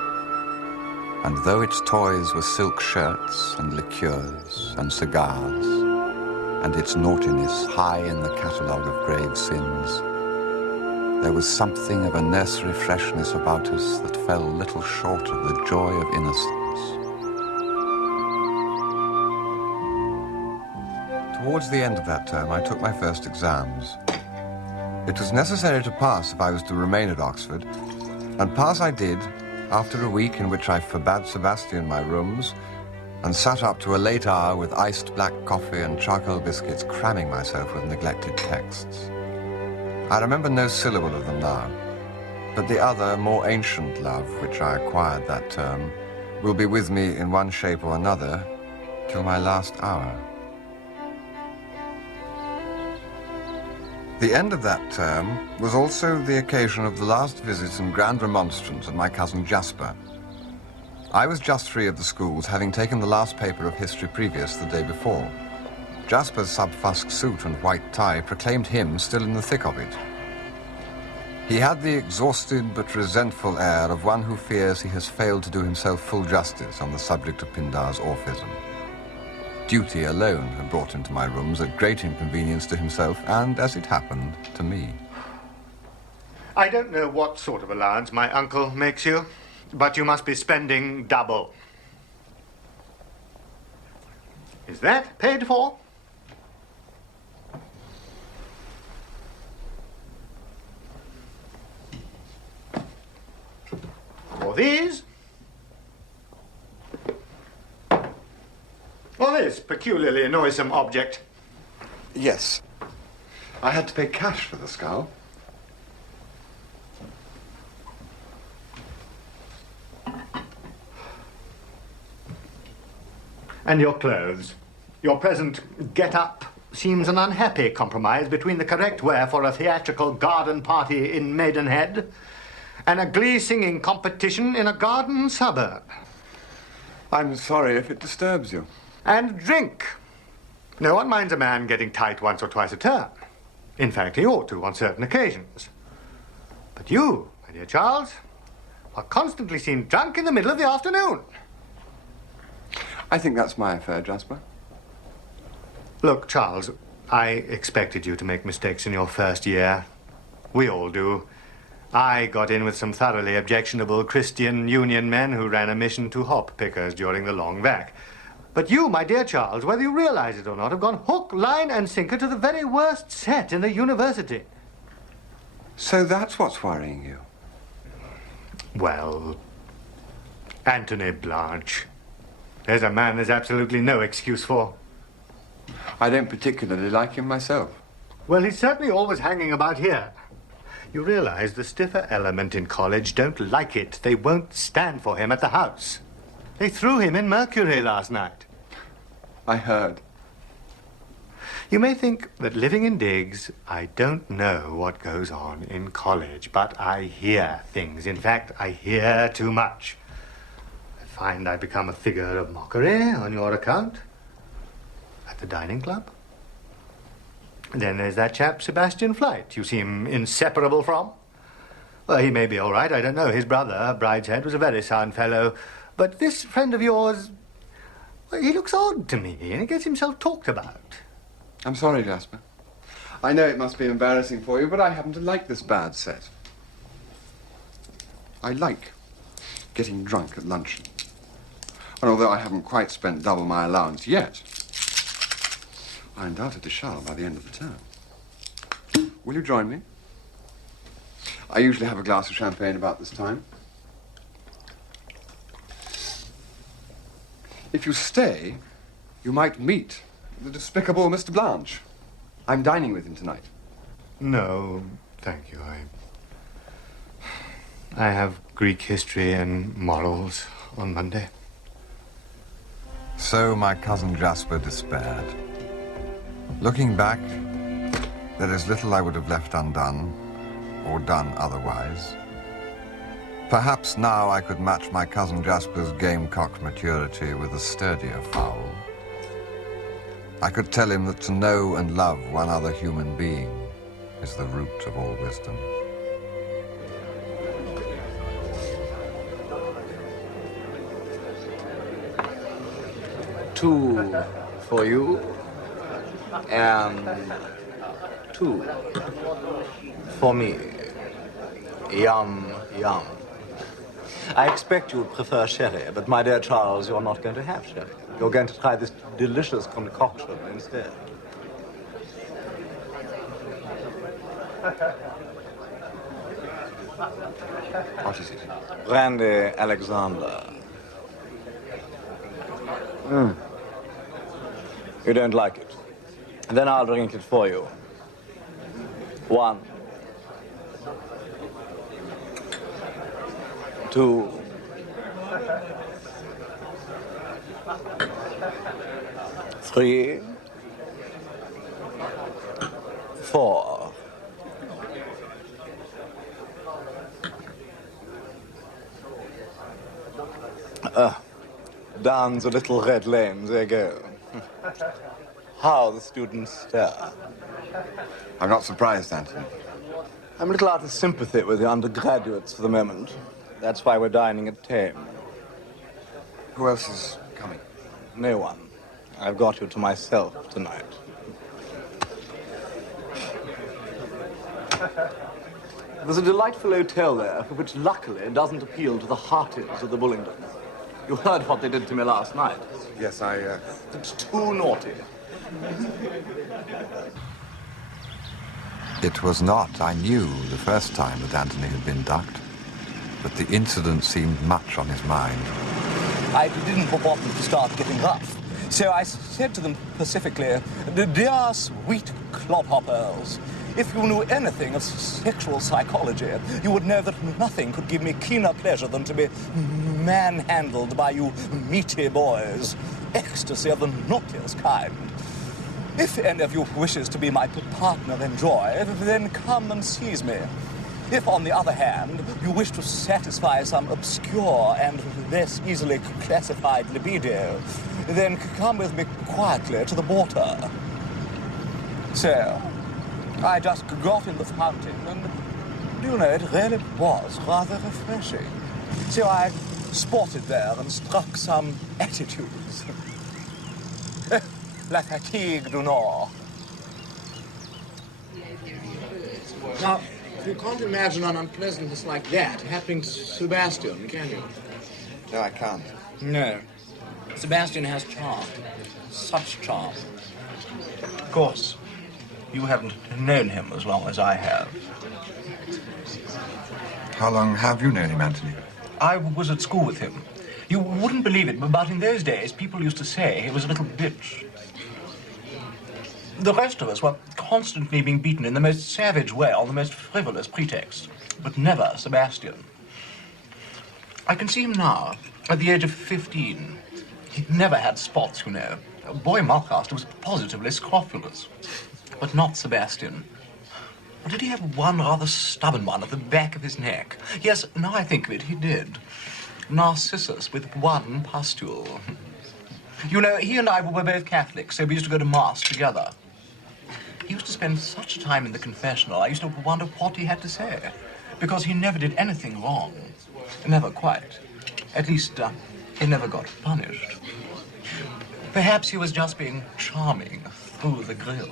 And though its toys were silk shirts and liqueurs and cigars, and its naughtiness high in the catalogue of grave sins, there was something of a nursery freshness about us that fell little short of the joy of innocence. Towards the end of that term, I took my first exams. It was necessary to pass if I was to remain at Oxford, and pass I did, after a week in which I forbade Sebastian my rooms and sat up to a late hour with iced black coffee and charcoal biscuits, cramming myself with neglected texts. I remember no syllable of them now, but the other, more ancient love which I acquired that term will be with me in one shape or another till my last hour. The end of that term was also the occasion of the last visit and grand remonstrance of my cousin Jasper. I was just free of the schools, having taken the last paper of history previous the day before. Jasper's sub-fusk suit and white tie proclaimed him still in the thick of it. He had the exhausted but resentful air of one who fears he has failed to do himself full justice on the subject of Pindar's orphism. Duty alone had brought him to my rooms at great inconvenience to himself and, as it happened, to me. I don't know what sort of allowance my uncle makes you, but you must be spending double. Is that paid for? For these? Or this peculiarly noisome object? Yes. I had to pay cash for the skull. And your clothes. Your present get-up seems an unhappy compromise between the correct wear for a theatrical garden party in Maidenhead and a glee-singing competition in a garden suburb. I'm sorry if it disturbs you. And drink. No one minds a man getting tight once or twice a term. In fact, he ought to on certain occasions. But you, my dear Charles, are constantly seen drunk in the middle of the afternoon. I think that's my affair, Jasper. Look, Charles, I expected you to make mistakes in your first year. We all do. I got in with some thoroughly objectionable Christian Union men who ran a mission to hop pickers during the long vac. But you, my dear Charles, whether you realize it or not, have gone hook, line, and sinker to the very worst set in the university. So that's what's worrying you? Well, Anthony Blanche. There's a man there's absolutely no excuse for. I don't particularly like him myself. Well, he's certainly always hanging about here. You realize the stiffer element in college don't like it. They won't stand for him at the house. They threw him in Mercury last night. I heard. You may think that living in digs, I don't know what goes on in college, but I hear things. In fact, I hear too much. I find I become a figure of mockery on your account at the dining club. And then there's that chap, Sebastian Flight, you seem inseparable from. Well, he may be all right, I don't know. His brother, Brideshead, was a very sound fellow. But this friend of yours, well, he looks odd to me, and he gets himself talked about. I'm sorry, Jasper. I know it must be embarrassing for you, but I happen to like this bad set. I like getting drunk at luncheon. And although I haven't quite spent double my allowance yet, I undoubtedly shall by the end of the term. Will you join me? I usually have a glass of champagne about this time. If you stay, you might meet the despicable Mr. Blanche. I'm dining with him tonight. No, thank you. I have Greek history and morals on Monday. So my cousin Jasper despaired. Looking back, there is little I would have left undone, or done otherwise. Perhaps now I could match my cousin Jasper's gamecock maturity with a sturdier fowl. I could tell him that to know and love one other human being is the root of all wisdom. Two for you, and two for me. Yum, yum. I expect you would prefer sherry, but my dear Charles, you're not going to have sherry. You're going to try this delicious concoction instead. What is it? Brandy Alexander. You don't like it? Then I'll drink it for you. 1, 2, 3, 4. Down the little red lane they go. How the students stare. I'm not surprised, Anthony. I'm a little out of sympathy with the undergraduates for the moment. That's why we're dining at 10. Who else is coming? No one. I've got you to myself tonight. There's a delightful hotel there, which luckily doesn't appeal to the hearties of the Bullingdons. You heard what they did to me last night. Yes, It's too naughty. It was not, I knew, the first time that Anthony had been ducked, but the incident seemed much on his mind. I didn't want them to start getting rough. So I said to them pacifically, "Dear sweet clodhoppers, if you knew anything of sexual psychology, you would know that nothing could give me keener pleasure than to be manhandled by you meaty boys. Ecstasy of the naughtiest kind. If any of you wishes to be my partner in joy, then come and seize me. If, on the other hand, you wish to satisfy some obscure and less easily classified libido, then come with me quietly to the water." So, I just got in the fountain, and, you know, it really was rather refreshing. So I sported there and struck some attitudes. La fatigue du Nord. Now, you can't imagine an unpleasantness like that happening to Sebastian, can you? No, I can't. No. Sebastian has charm. Such charm. Of course, you haven't known him as long as I have. How long have you known him, Anthony? I was at school with him. You wouldn't believe it, but in those days, people used to say he was a little bitch. The rest of us were constantly being beaten in the most savage way on the most frivolous pretext, but never Sebastian. I can see him now, at the age of 15. He'd never had spots, you know. Boy Mulcaster was positively scrofulous, but not Sebastian. Or did he have one rather stubborn one at the back of his neck? Yes, now I think of it, he did. Narcissus with one pustule. You know, he and I were both Catholics, so we used to go to Mass together. He used to spend such time in the confessional, I used to wonder what he had to say. Because he never did anything wrong. Never quite. At least, he never got punished. Perhaps he was just being charming through the grill.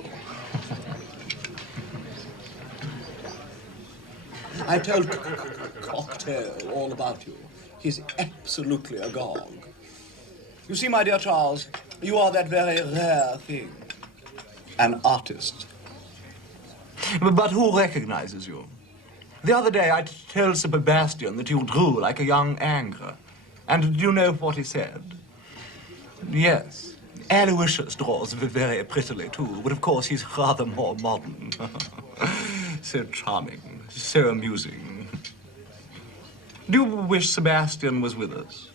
I told Cocktail all about you. He's absolutely agog. You see, my dear Charles, you are that very rare thing. An artist. But who recognizes you? The other day I told Sebastian that you drew like a young Angre. And do you know what he said? Yes. Aloysius draws very prettily, too, but of course he's rather more modern. So charming, so amusing. Do you wish Sebastian was with us?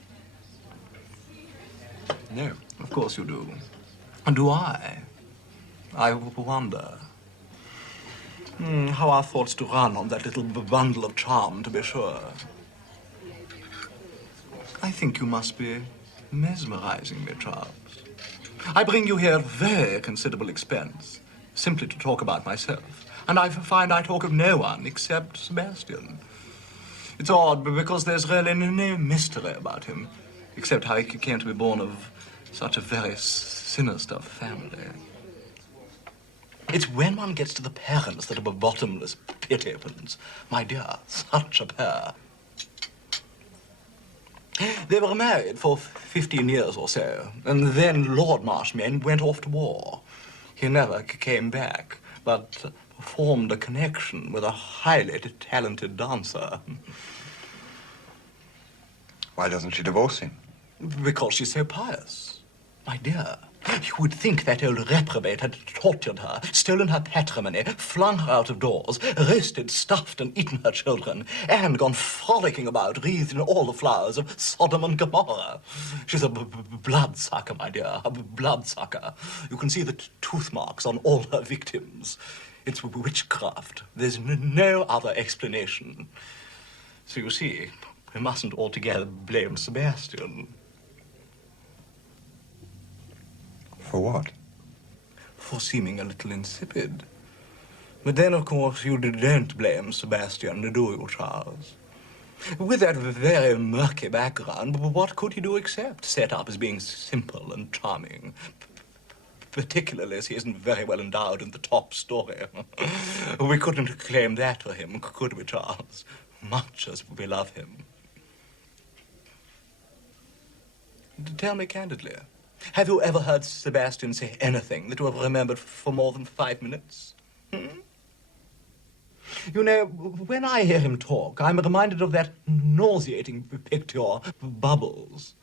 No. Of course you do. And do I? I wonder. How our thoughts do run on that little bundle of charm, to be sure. I think you must be mesmerizing me, Charles. I bring you here at very considerable expense, simply to talk about myself. And I find I talk of no one except Sebastian. It's odd, because there's really no mystery about him, except how he came to be born of such a very sinister family. It's when one gets to the parents that a bottomless pit opens. My dear, such a pair. They were married for 15 years or so, and then Lord Marshmain went off to war. He never came back, but formed a connection with a highly talented dancer. Why doesn't she divorce him? Because she's so pious. My dear, you would think that old reprobate had tortured her, stolen her patrimony, flung her out of doors, roasted, stuffed, and eaten her children, and gone frolicking about, wreathed in all the flowers of Sodom and Gomorrah. She's a bloodsucker, my dear, a bloodsucker. You can see the tooth marks on all her victims. It's witchcraft. There's no other explanation. So you see, we mustn't altogether blame Sebastian. For what? For seeming a little insipid. But then, of course, you don't blame Sebastian, do you, Charles? With that very murky background, what could he do except set up as being simple and charming? Particularly as he isn't very well endowed in the top story. We couldn't claim that for him, could we, Charles? Much as we love him. Tell me candidly, have you ever heard Sebastian say anything that you have remembered for more than 5 minutes? You know, when I hear him talk, I'm reminded of that nauseating picture, Bubbles.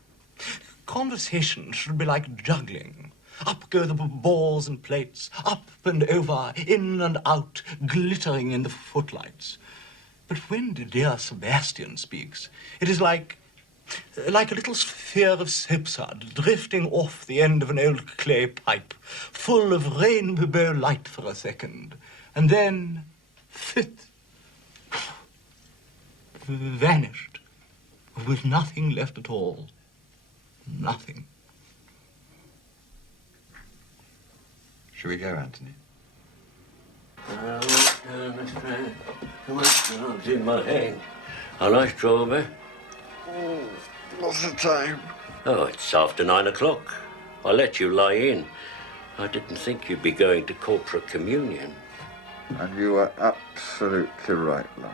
Conversation should be like juggling. Up go the balls and plates, up and over, in and out, glittering in the footlights. But when dear Sebastian speaks, it is like a little sphere of soapsuds drifting off the end of an old clay pipe, full of rainbow light for a second, and then, fit, vanished, with nothing left at all. Nothing. Shall we go, Anthony? In my hand. A nice strawberry. What's the time? Oh, it's after 9 o'clock. I let you lie in. I didn't think you'd be going to corporate communion. And you were absolutely right, love.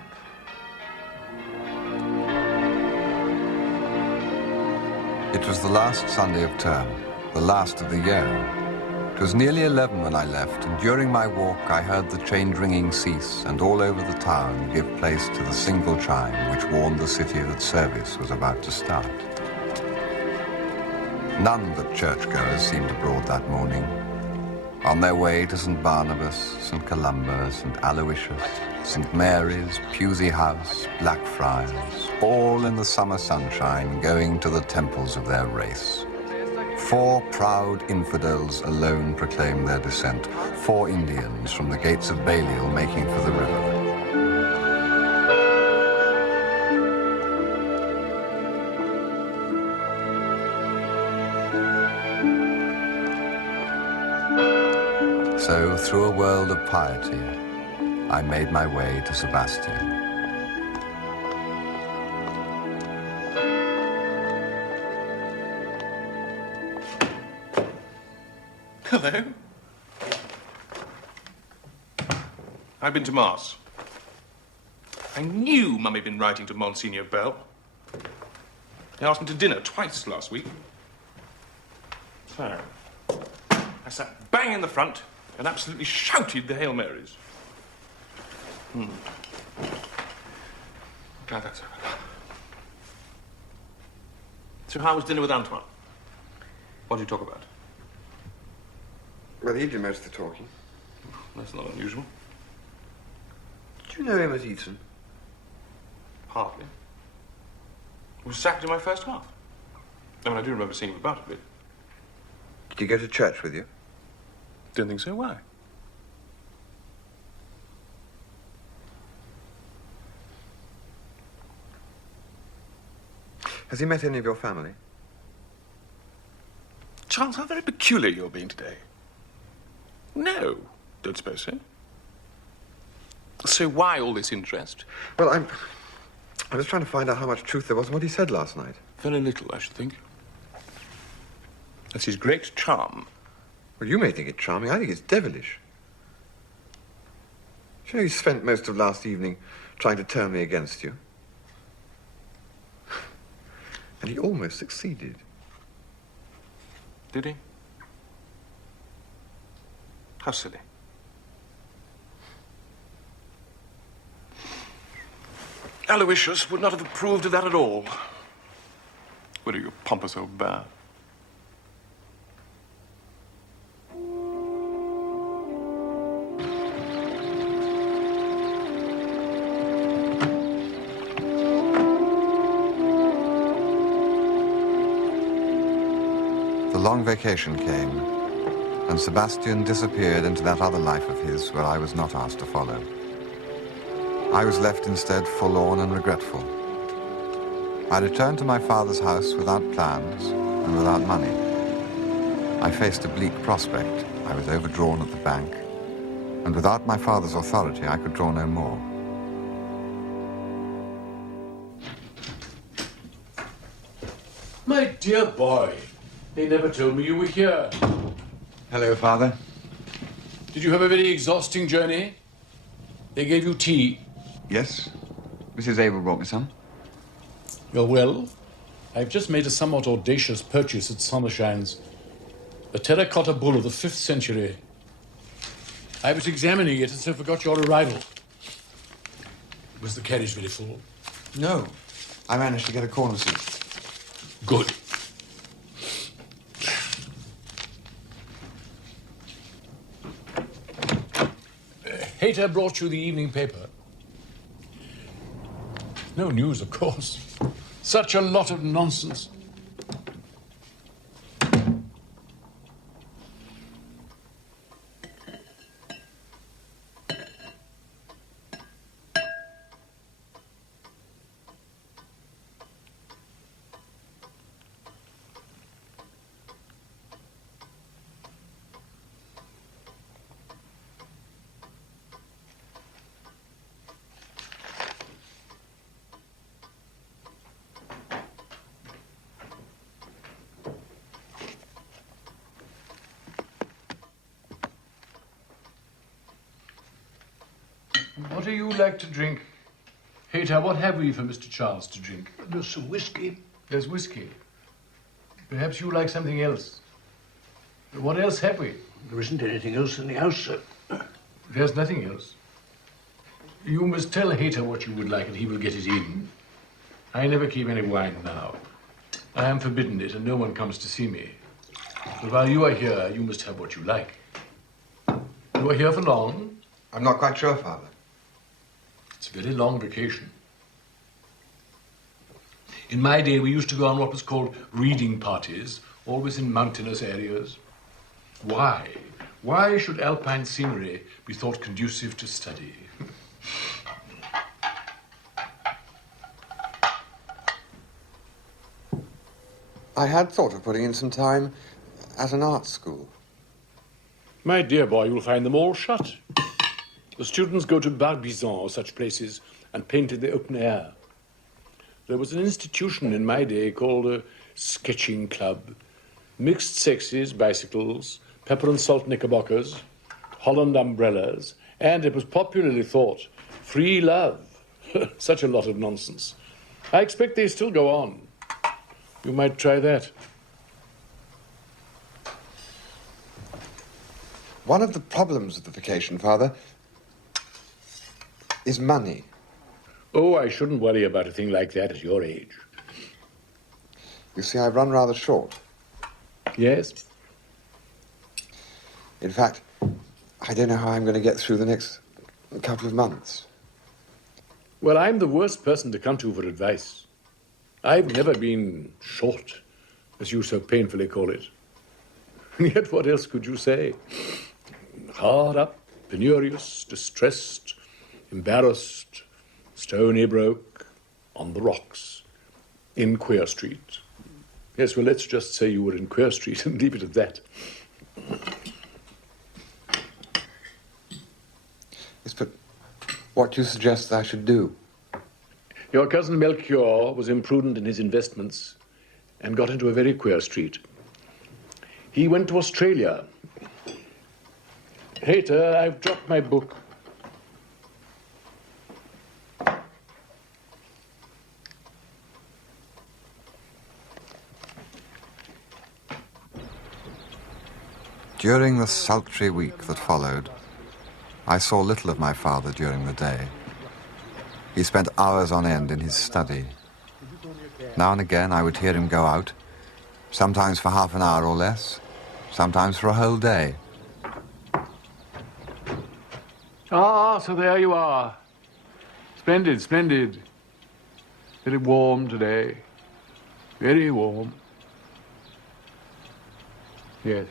It was the last Sunday of term, the last of the year. It was nearly 11 when I left, and during my walk I heard the change ringing cease and all over the town give place to the single chime which warned the city that service was about to start. None but churchgoers seemed abroad that morning, on their way to St. Barnabas, St. Columba, St. Aloysius, St. Mary's, Pusey House, Blackfriars, all in the summer sunshine going to the temples of their race. 4 proud infidels alone proclaimed their descent, 4 Indians from the gates of Balliol making for the river. So, through a world of piety, I made my way to Sebastian. Hello. I've been to Mass. I knew Mum had been writing to Monsignor Bell. He asked me to dinner twice last week. So, I sat bang in the front and absolutely shouted the Hail Marys. Glad that's over. So how was dinner with Antoine? What did you talk about? Well, he did most of the talking. That's not unusual. Did you know him at Eton? Hardly. He was sacked in my first half. I mean, I do remember seeing him about a bit. Did he go to church with you? Don't think so. Why? Has he met any of your family? Charles, how very peculiar you're being today. No, don't suppose so. So why all this interest? Well, I'm just trying to find out how much truth there was in what he said last night. Very little, I should think. That's his great charm. Well, you may think it charming. I think it's devilish. You know, he spent most of last evening trying to turn me against you. And he almost succeeded. Did he? How silly. Aloysius would not have approved of that at all. What are you, pompous old bear? The long vacation came, and Sebastian disappeared into that other life of his where I was not asked to follow. I was left instead forlorn and regretful. I returned to my father's house without plans and without money. I faced a bleak prospect. I was overdrawn at the bank, and without my father's authority, I could draw no more. My dear boy, they never told me you were here. Hello, Father. Did you have a very exhausting journey? They gave you tea. Yes. Mrs. Abel brought me some. You're well. I've just made a somewhat audacious purchase at Summershine's. A terracotta bull of the 5th century. I was examining it and so forgot your arrival. Was the carriage very full? No. I managed to get a corner seat. Good. Hayter brought you the evening paper. No news, of course. Such a lot of nonsense. What do you like to drink? Hater, what have we for Mr. Charles to drink? There's some whiskey. There's whiskey. Perhaps you like something else. What else have we? There isn't anything else in the house, sir. There's nothing else. You must tell Hater what you would like and he will get it in. I never keep any wine now. I am forbidden it and no one comes to see me. But while you are here, you must have what you like. You are here for long? I'm not quite sure, Father. It's a very long vacation. In my day, we used to go on what was called reading parties, always in mountainous areas. Why? Why should alpine scenery be thought conducive to study? I had thought of putting in some time at an art school. My dear boy, you'll find them all shut. The students go to Barbizon or such places and paint in the open air. There was an institution in my day called a sketching club. Mixed sexes, bicycles, pepper and salt knickerbockers, Holland umbrellas, and it was popularly thought, free love. Such a lot of nonsense. I expect they still go on. You might try that. One of the problems of the vacation, Father, is money. Oh, I shouldn't worry about a thing like that at your age. You see, I've run rather short. Yes? In fact, I don't know how I'm going to get through the next couple of months. Well, I'm the worst person to come to for advice. I've never been short, as you so painfully call it. And yet what else could you say? Hard up, penurious, distressed, embarrassed, stony broke, on the rocks, in Queer Street. Yes, well, let's just say you were in Queer Street and leave it at that. Yes, but what do you suggest I should do? Your cousin Melchior was imprudent in his investments and got into a very queer street. He went to Australia. Hater, I've dropped my book. During the sultry week that followed, I saw little of my father during the day. He spent hours on end in his study. Now and again I would hear him go out, sometimes for half an hour or less, sometimes for a whole day. Ah, so there you are. Splendid, splendid. Very warm today. Very warm. Yes.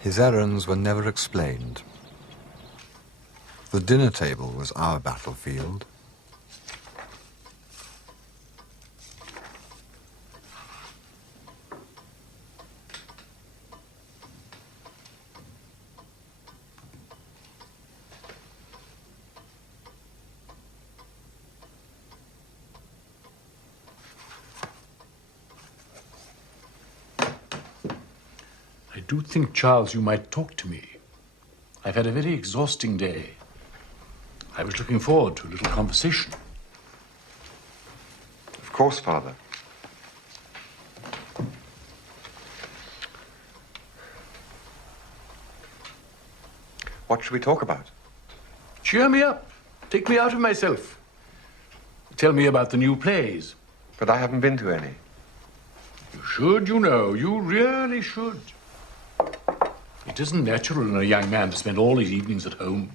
His errands were never explained. The dinner table was our battlefield. I do think, Charles, you might talk to me. I've had a very exhausting day. I was looking forward to a little conversation. Of course, Father. What should we talk about? Cheer me up. Take me out of myself. Tell me about the new plays. But I haven't been to any. You should, you know. You really should. It isn't natural in a young man to spend all his evenings at home.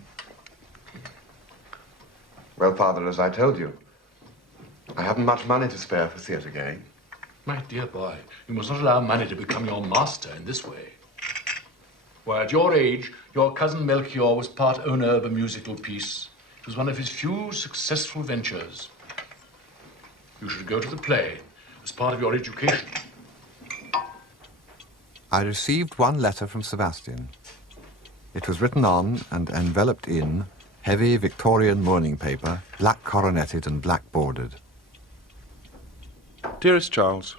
Well, Father, as I told you, I haven't much money to spare for theatre going. My dear boy, you must not allow money to become your master in this way. Why, at your age, your cousin Melchior was part owner of a musical piece. It was one of his few successful ventures. You should go to the play as part of your education. I received one letter from Sebastian. It was written on and enveloped in heavy Victorian mourning paper, black coroneted and black bordered. Dearest Charles,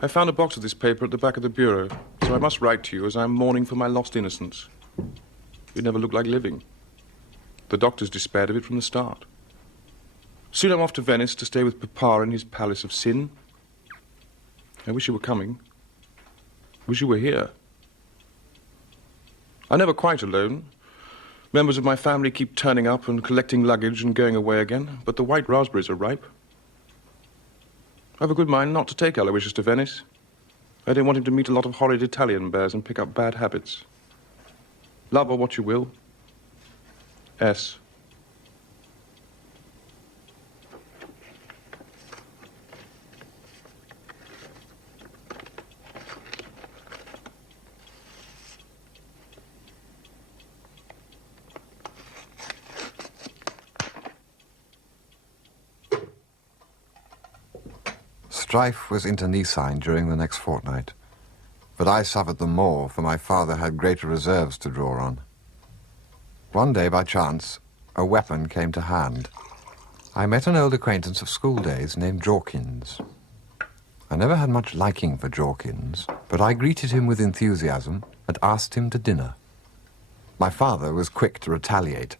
I found a box of this paper at the back of the bureau, so so I must write to you as I'm mourning for my lost innocence. You never looked like living. The doctors despaired of it from the start. Soon I'm off to Venice to stay with Papa in his palace of sin. I wish you were coming. Wish you were here. I'm never quite alone. Members of my family keep turning up and collecting luggage and going away again, but the white raspberries are ripe. I have a good mind not to take Aloysius to Venice. I don't want him to meet a lot of horrid Italian bears and pick up bad habits. Love or what you will. S. Strife was internecine during the next fortnight, but I suffered the more, for my father had greater reserves to draw on. One day, by chance, a weapon came to hand. I met an old acquaintance of school days named Jorkins. I never had much liking for Jorkins, but I greeted him with enthusiasm and asked him to dinner. My father was quick to retaliate.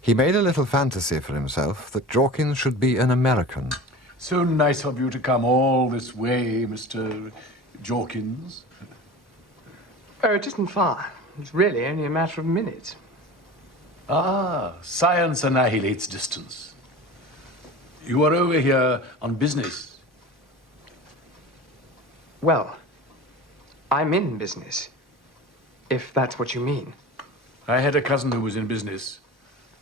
He made a little fantasy for himself that Jorkins should be an American. So nice of you to come all this way, Mr. Jorkins. Oh, it isn't far. It's really only a matter of minutes. Ah, science annihilates distance. You are over here on business. Well, I'm in business, if that's what you mean. I had a cousin who was in business.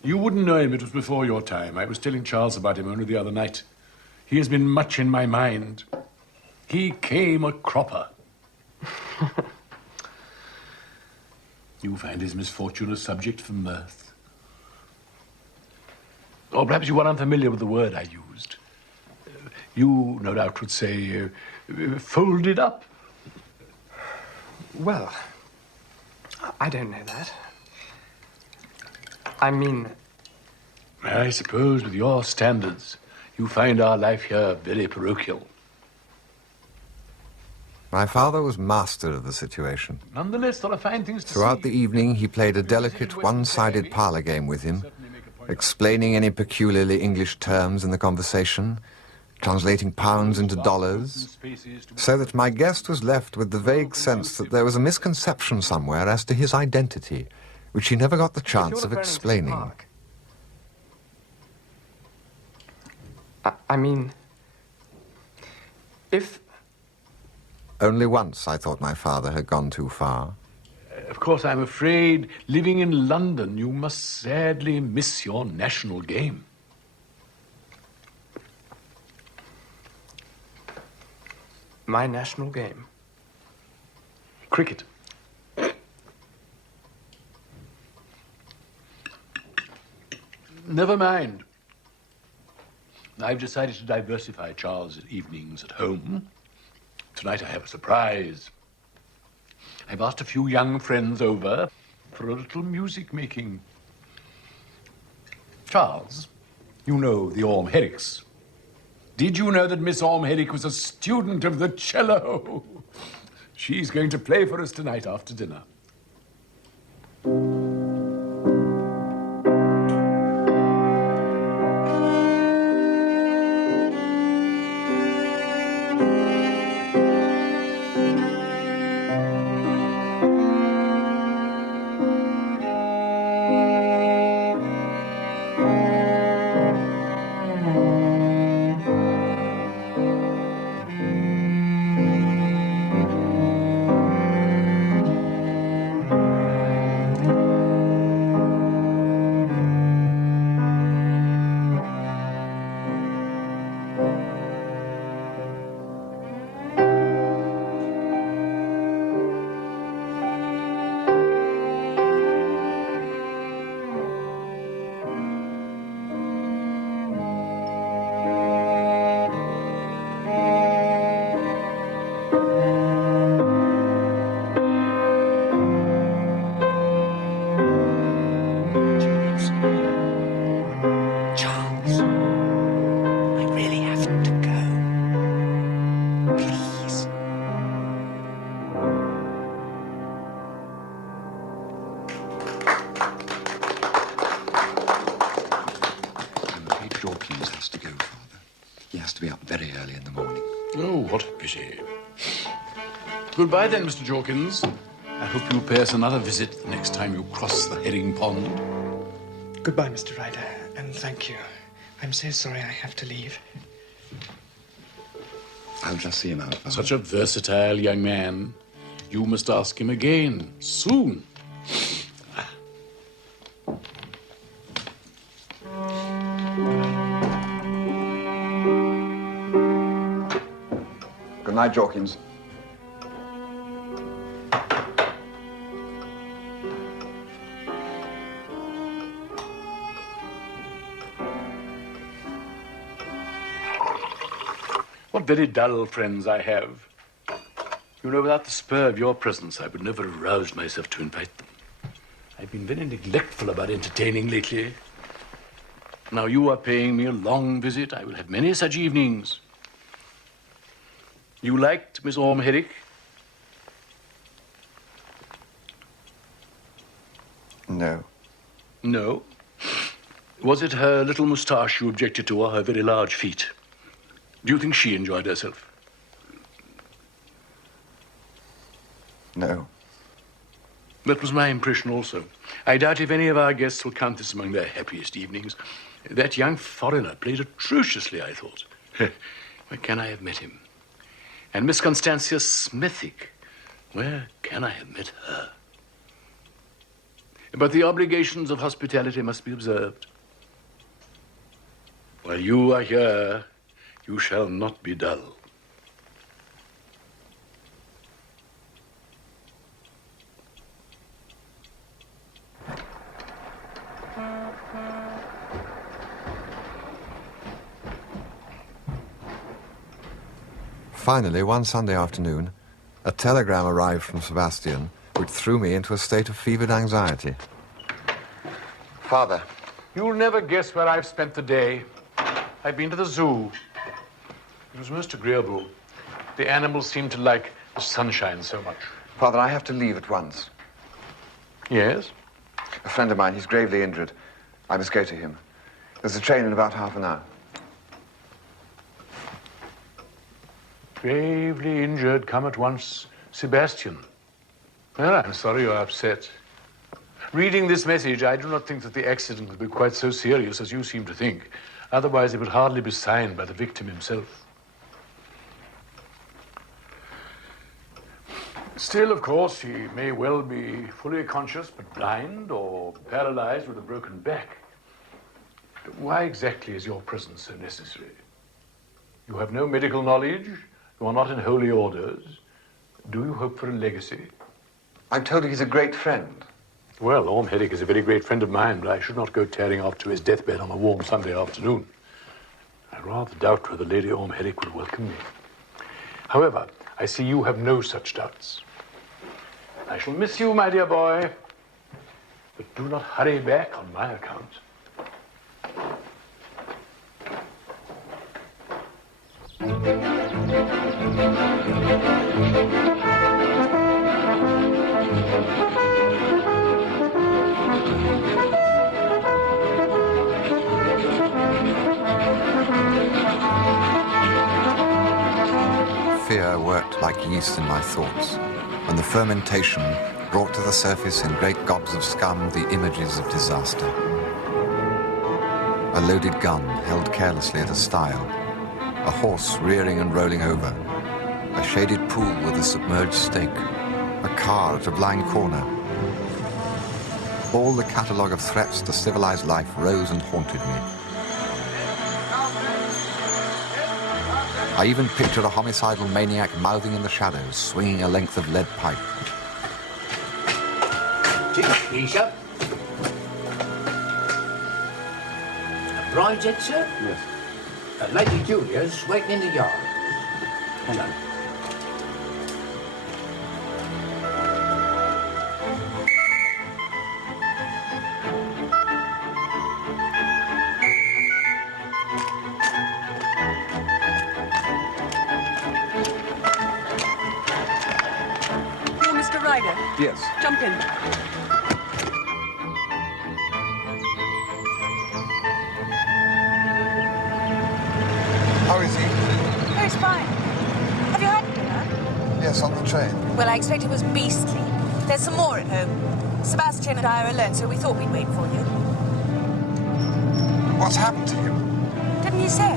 You wouldn't know him, it was before your time. I was telling Charles about him only the other night. He has been much in my mind. He came a cropper. You find his misfortune a subject for mirth. Or perhaps you are unfamiliar with the word I used. You, no doubt, would say, folded up. Well, I don't know that. I mean... I suppose with your standards, you find our life here very parochial. My father was master of the situation. Nonetheless, there are fine things to Throughout see. the evening, he played a delicate one-sided parlor game with him, explaining any peculiarly English terms in the conversation, translating pounds into dollars, so that my guest was left with the vague sense that there was a misconception somewhere as to his identity, which he never got the chance of explaining. I mean, if... Only once I thought my father had gone too far. Of course, I'm afraid, living in London, you must sadly miss your national game. My national game? Cricket. Never mind. I've decided to diversify Charles' evenings at home. Tonight I have a surprise. I've asked a few young friends over for a little music making. Charles, you know the Orme Herricks. Did you know that Miss Orme Herrick was a student of the cello? She's going to play for us tonight after dinner. Goodbye then, Mr. Jorkins. I hope you'll pay us another visit the next time you cross the herring pond. Goodbye, Mr. Ryder, and thank you. I'm so sorry I have to leave. I'll just see him out. Such a versatile young man. You must ask him again, soon. Good night, Jorkins. What very dull friends I have. You know, without the spur of your presence, I would never have roused myself to invite them. I've been very neglectful about entertaining lately. Now you are paying me a long visit. I will have many such evenings. You liked Miss Orme-Herrick? No. No? Was it her little moustache you objected to, or her very large feet? Do you think she enjoyed herself? No. That was my impression also. I doubt if any of our guests will count this among their happiest evenings. That young foreigner played atrociously, I thought. Where can I have met him? And Miss Constantia Smithick, where can I have met her? But the obligations of hospitality must be observed. While you are here, you shall not be dull. Finally, one Sunday afternoon, a telegram arrived from Sebastian, which threw me into a state of fevered anxiety. Father. You'll never guess where I've spent the day. I've been to the zoo. It was most agreeable. The animals seemed to like the sunshine so much. Father, I have to leave at once. Yes? A friend of mine, he's gravely injured. I must go to him. There's a train in about half an hour. Gravely injured, come at once, Sebastian. Well, I'm sorry you're upset. Reading this message, I do not think that the accident will be quite so serious as you seem to think. Otherwise, it would hardly be signed by the victim himself. Still, of course, he may well be fully conscious but blind or paralyzed with a broken back. Why exactly is your presence so necessary? You have no medical knowledge. You are not in holy orders. Do you hope for a legacy? I'm told he's a great friend. Well, Orme-Herrick is a very great friend of mine, but I should not go tearing off to his deathbed on a warm Sunday afternoon. I rather doubt whether Lady Orme-Herrick will welcome me. However, I see you have no such doubts. I shall miss you, my dear boy, but do not hurry back on my account. Fear worked like yeast in my thoughts, and the fermentation brought to the surface in great gobs of scum the images of disaster. A loaded gun held carelessly at a stile, a horse rearing and rolling over, a shaded pool with a submerged stake, a car at a blind corner. All the catalogue of threats to civilized life rose and haunted me. I even pictured a homicidal maniac mouthing in the shadows, swinging a length of lead pipe. Keisha? A Brideshead, sir? Yes. Lady Julia's waiting in the yard. Hello. You're Mr. Ryder? Yes. Jump in. How is he? Oh, he's fine. Have you had dinner? Yes, on the train. Well, I expect it was beastly. There's some more at home. Sebastian and I are alone, so we thought we'd wait for you. What's happened to him? Didn't he say?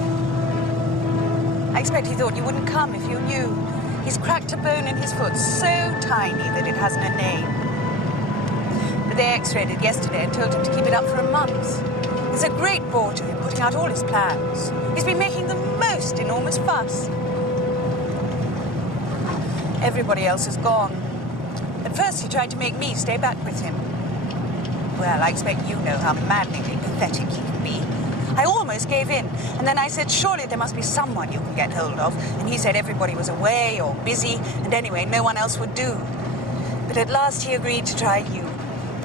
I expect he thought you wouldn't come if you knew. He's cracked a bone in his foot so tiny that it hasn't a name. But they x-rayed it yesterday and told him to keep it up for a month. It's a great bore to him, putting out all his plans. He's been making the most enormous fuss. Everybody else is gone. At first he tried to make me stay back with him. Well, I expect you know how maddeningly pathetic he can be. I almost gave in, and then I said, surely there must be someone you can get hold of. And he said everybody was away or busy, and anyway, no one else would do. But at last he agreed to try you,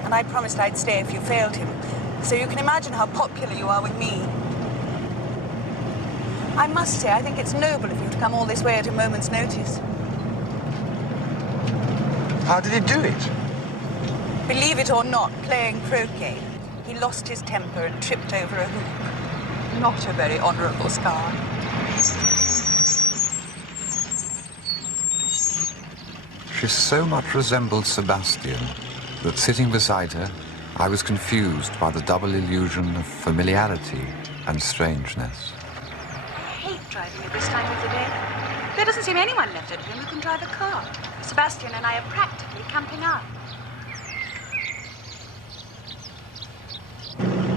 and I promised I'd stay if you failed him. So you can imagine how popular you are with me. I must say, I think it's noble of you to come all this way at a moment's notice. How did he do it? Believe it or not, playing croquet. He lost his temper and tripped over a hoop. Not a very honourable scar. She so much resembled Sebastian that sitting beside her, I was confused by the double illusion of familiarity and strangeness. I hate driving at this time of the day. There doesn't seem anyone left at home who can drive a car. Sebastian and I are practically camping out.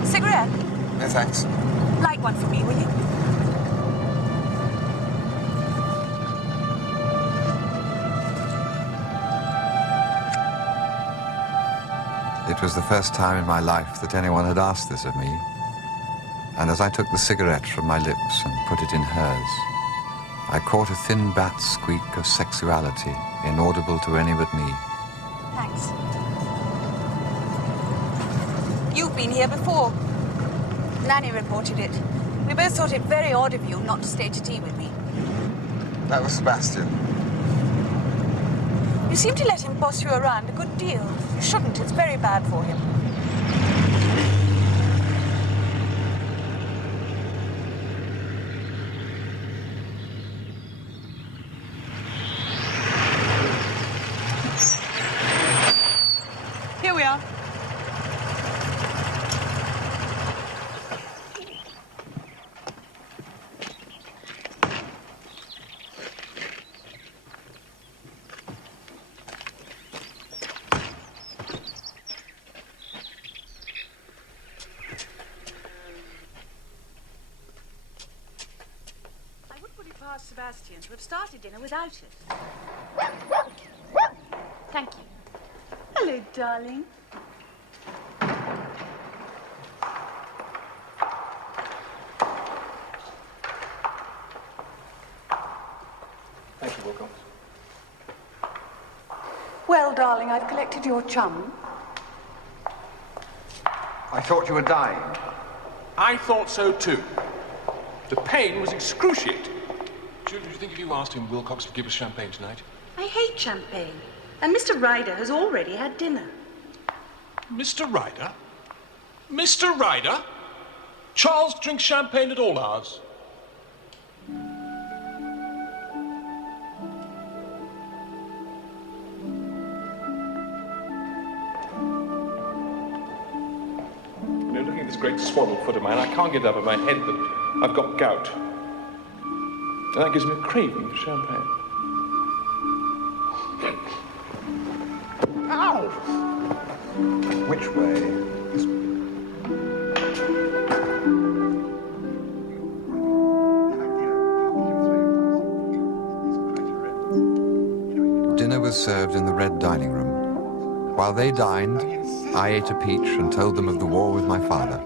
Cigarette? No, thanks. Light one for me, will you? It was the first time in my life that anyone had asked this of me. And as I took the cigarette from my lips and put it in hers, I caught a thin bat squeak of sexuality, inaudible to any but me. Thanks. You've been here before. Nanny reported it. We both thought it very odd of you not to stay to tea with me. That was Sebastian. You seem to let him boss you around a good deal. You shouldn't. It's very bad for him. Here we are. Past Sebastian to have started dinner without it. Thank you. Hello, darling. Thank you, Wilcox. Well, darling, I've collected your chum. I thought you were dying. I thought so too. The pain was excruciating. Julie, do you think if you asked him, Wilcox would give us champagne tonight? I hate champagne. And Mr. Ryder has already had dinner. Mr. Ryder? Mr. Ryder? Charles drinks champagne at all hours. You know, looking at this great swaddled foot of mine, I can't get it out of my head that I've got gout. And that gives me a craving for champagne. Ow! Which way? This way. Dinner was served in the red dining room. While they dined, I ate a peach and told them of the war with my father.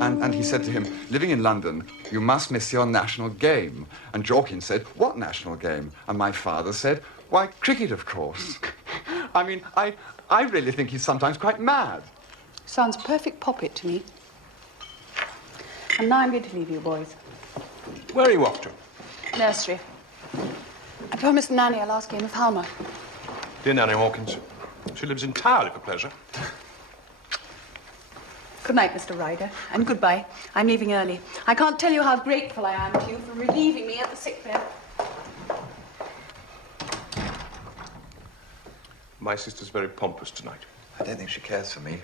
And he said to him, living in London, you must miss your national game. And Jorkin said, what national game? And my father said, why, cricket, of course. I mean, I really think he's sometimes quite mad. Sounds perfect poppet to me. And now I'm going to leave you, boys. Where are you off to? Nursery. I promised Nanny a last game of Halma. Dear Nanny Hawkins, she lives entirely for pleasure. Good night, Mr. Ryder, and goodbye. I'm leaving early. I can't tell you how grateful I am to you for relieving me at the sick bed. My sister's very pompous tonight. I don't think she cares for me.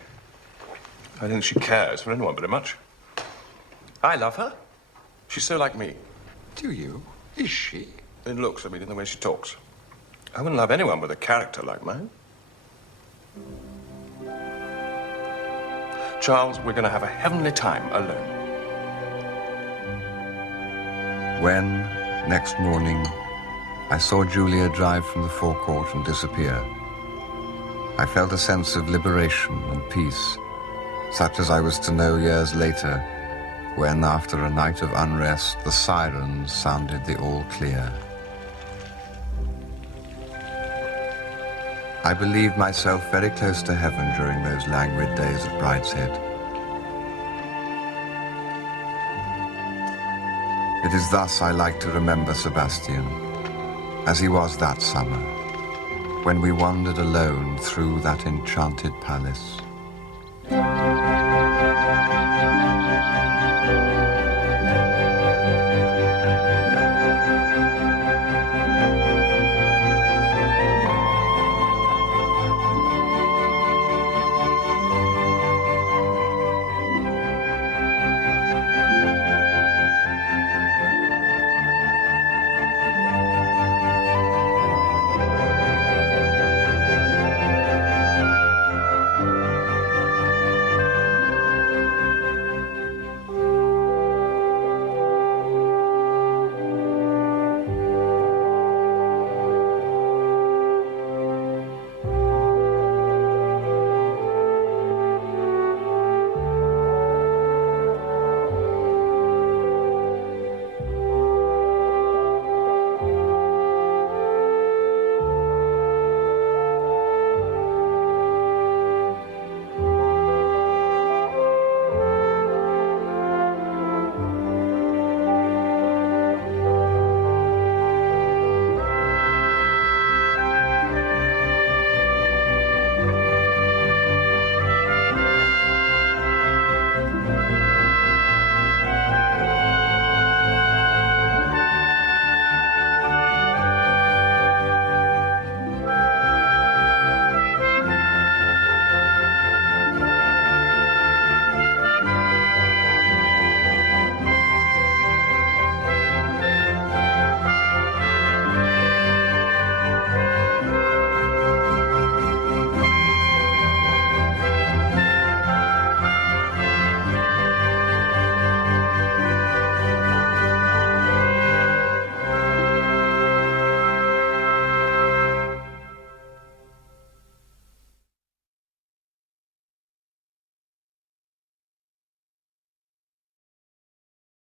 I don't think she cares for anyone very much. I love her. She's so like me. Do you? Is she? In looks, I mean, in the way she talks. I wouldn't love anyone with a character like mine. Charles, we're going to have a heavenly time alone. When, next morning, I saw Julia drive from the forecourt and disappear, I felt a sense of liberation and peace, such as I was to know years later, when, after a night of unrest, the sirens sounded the all clear. I believed myself very close to heaven during those languid days at Brideshead. It is thus I like to remember Sebastian, as he was that summer, when we wandered alone through that enchanted palace.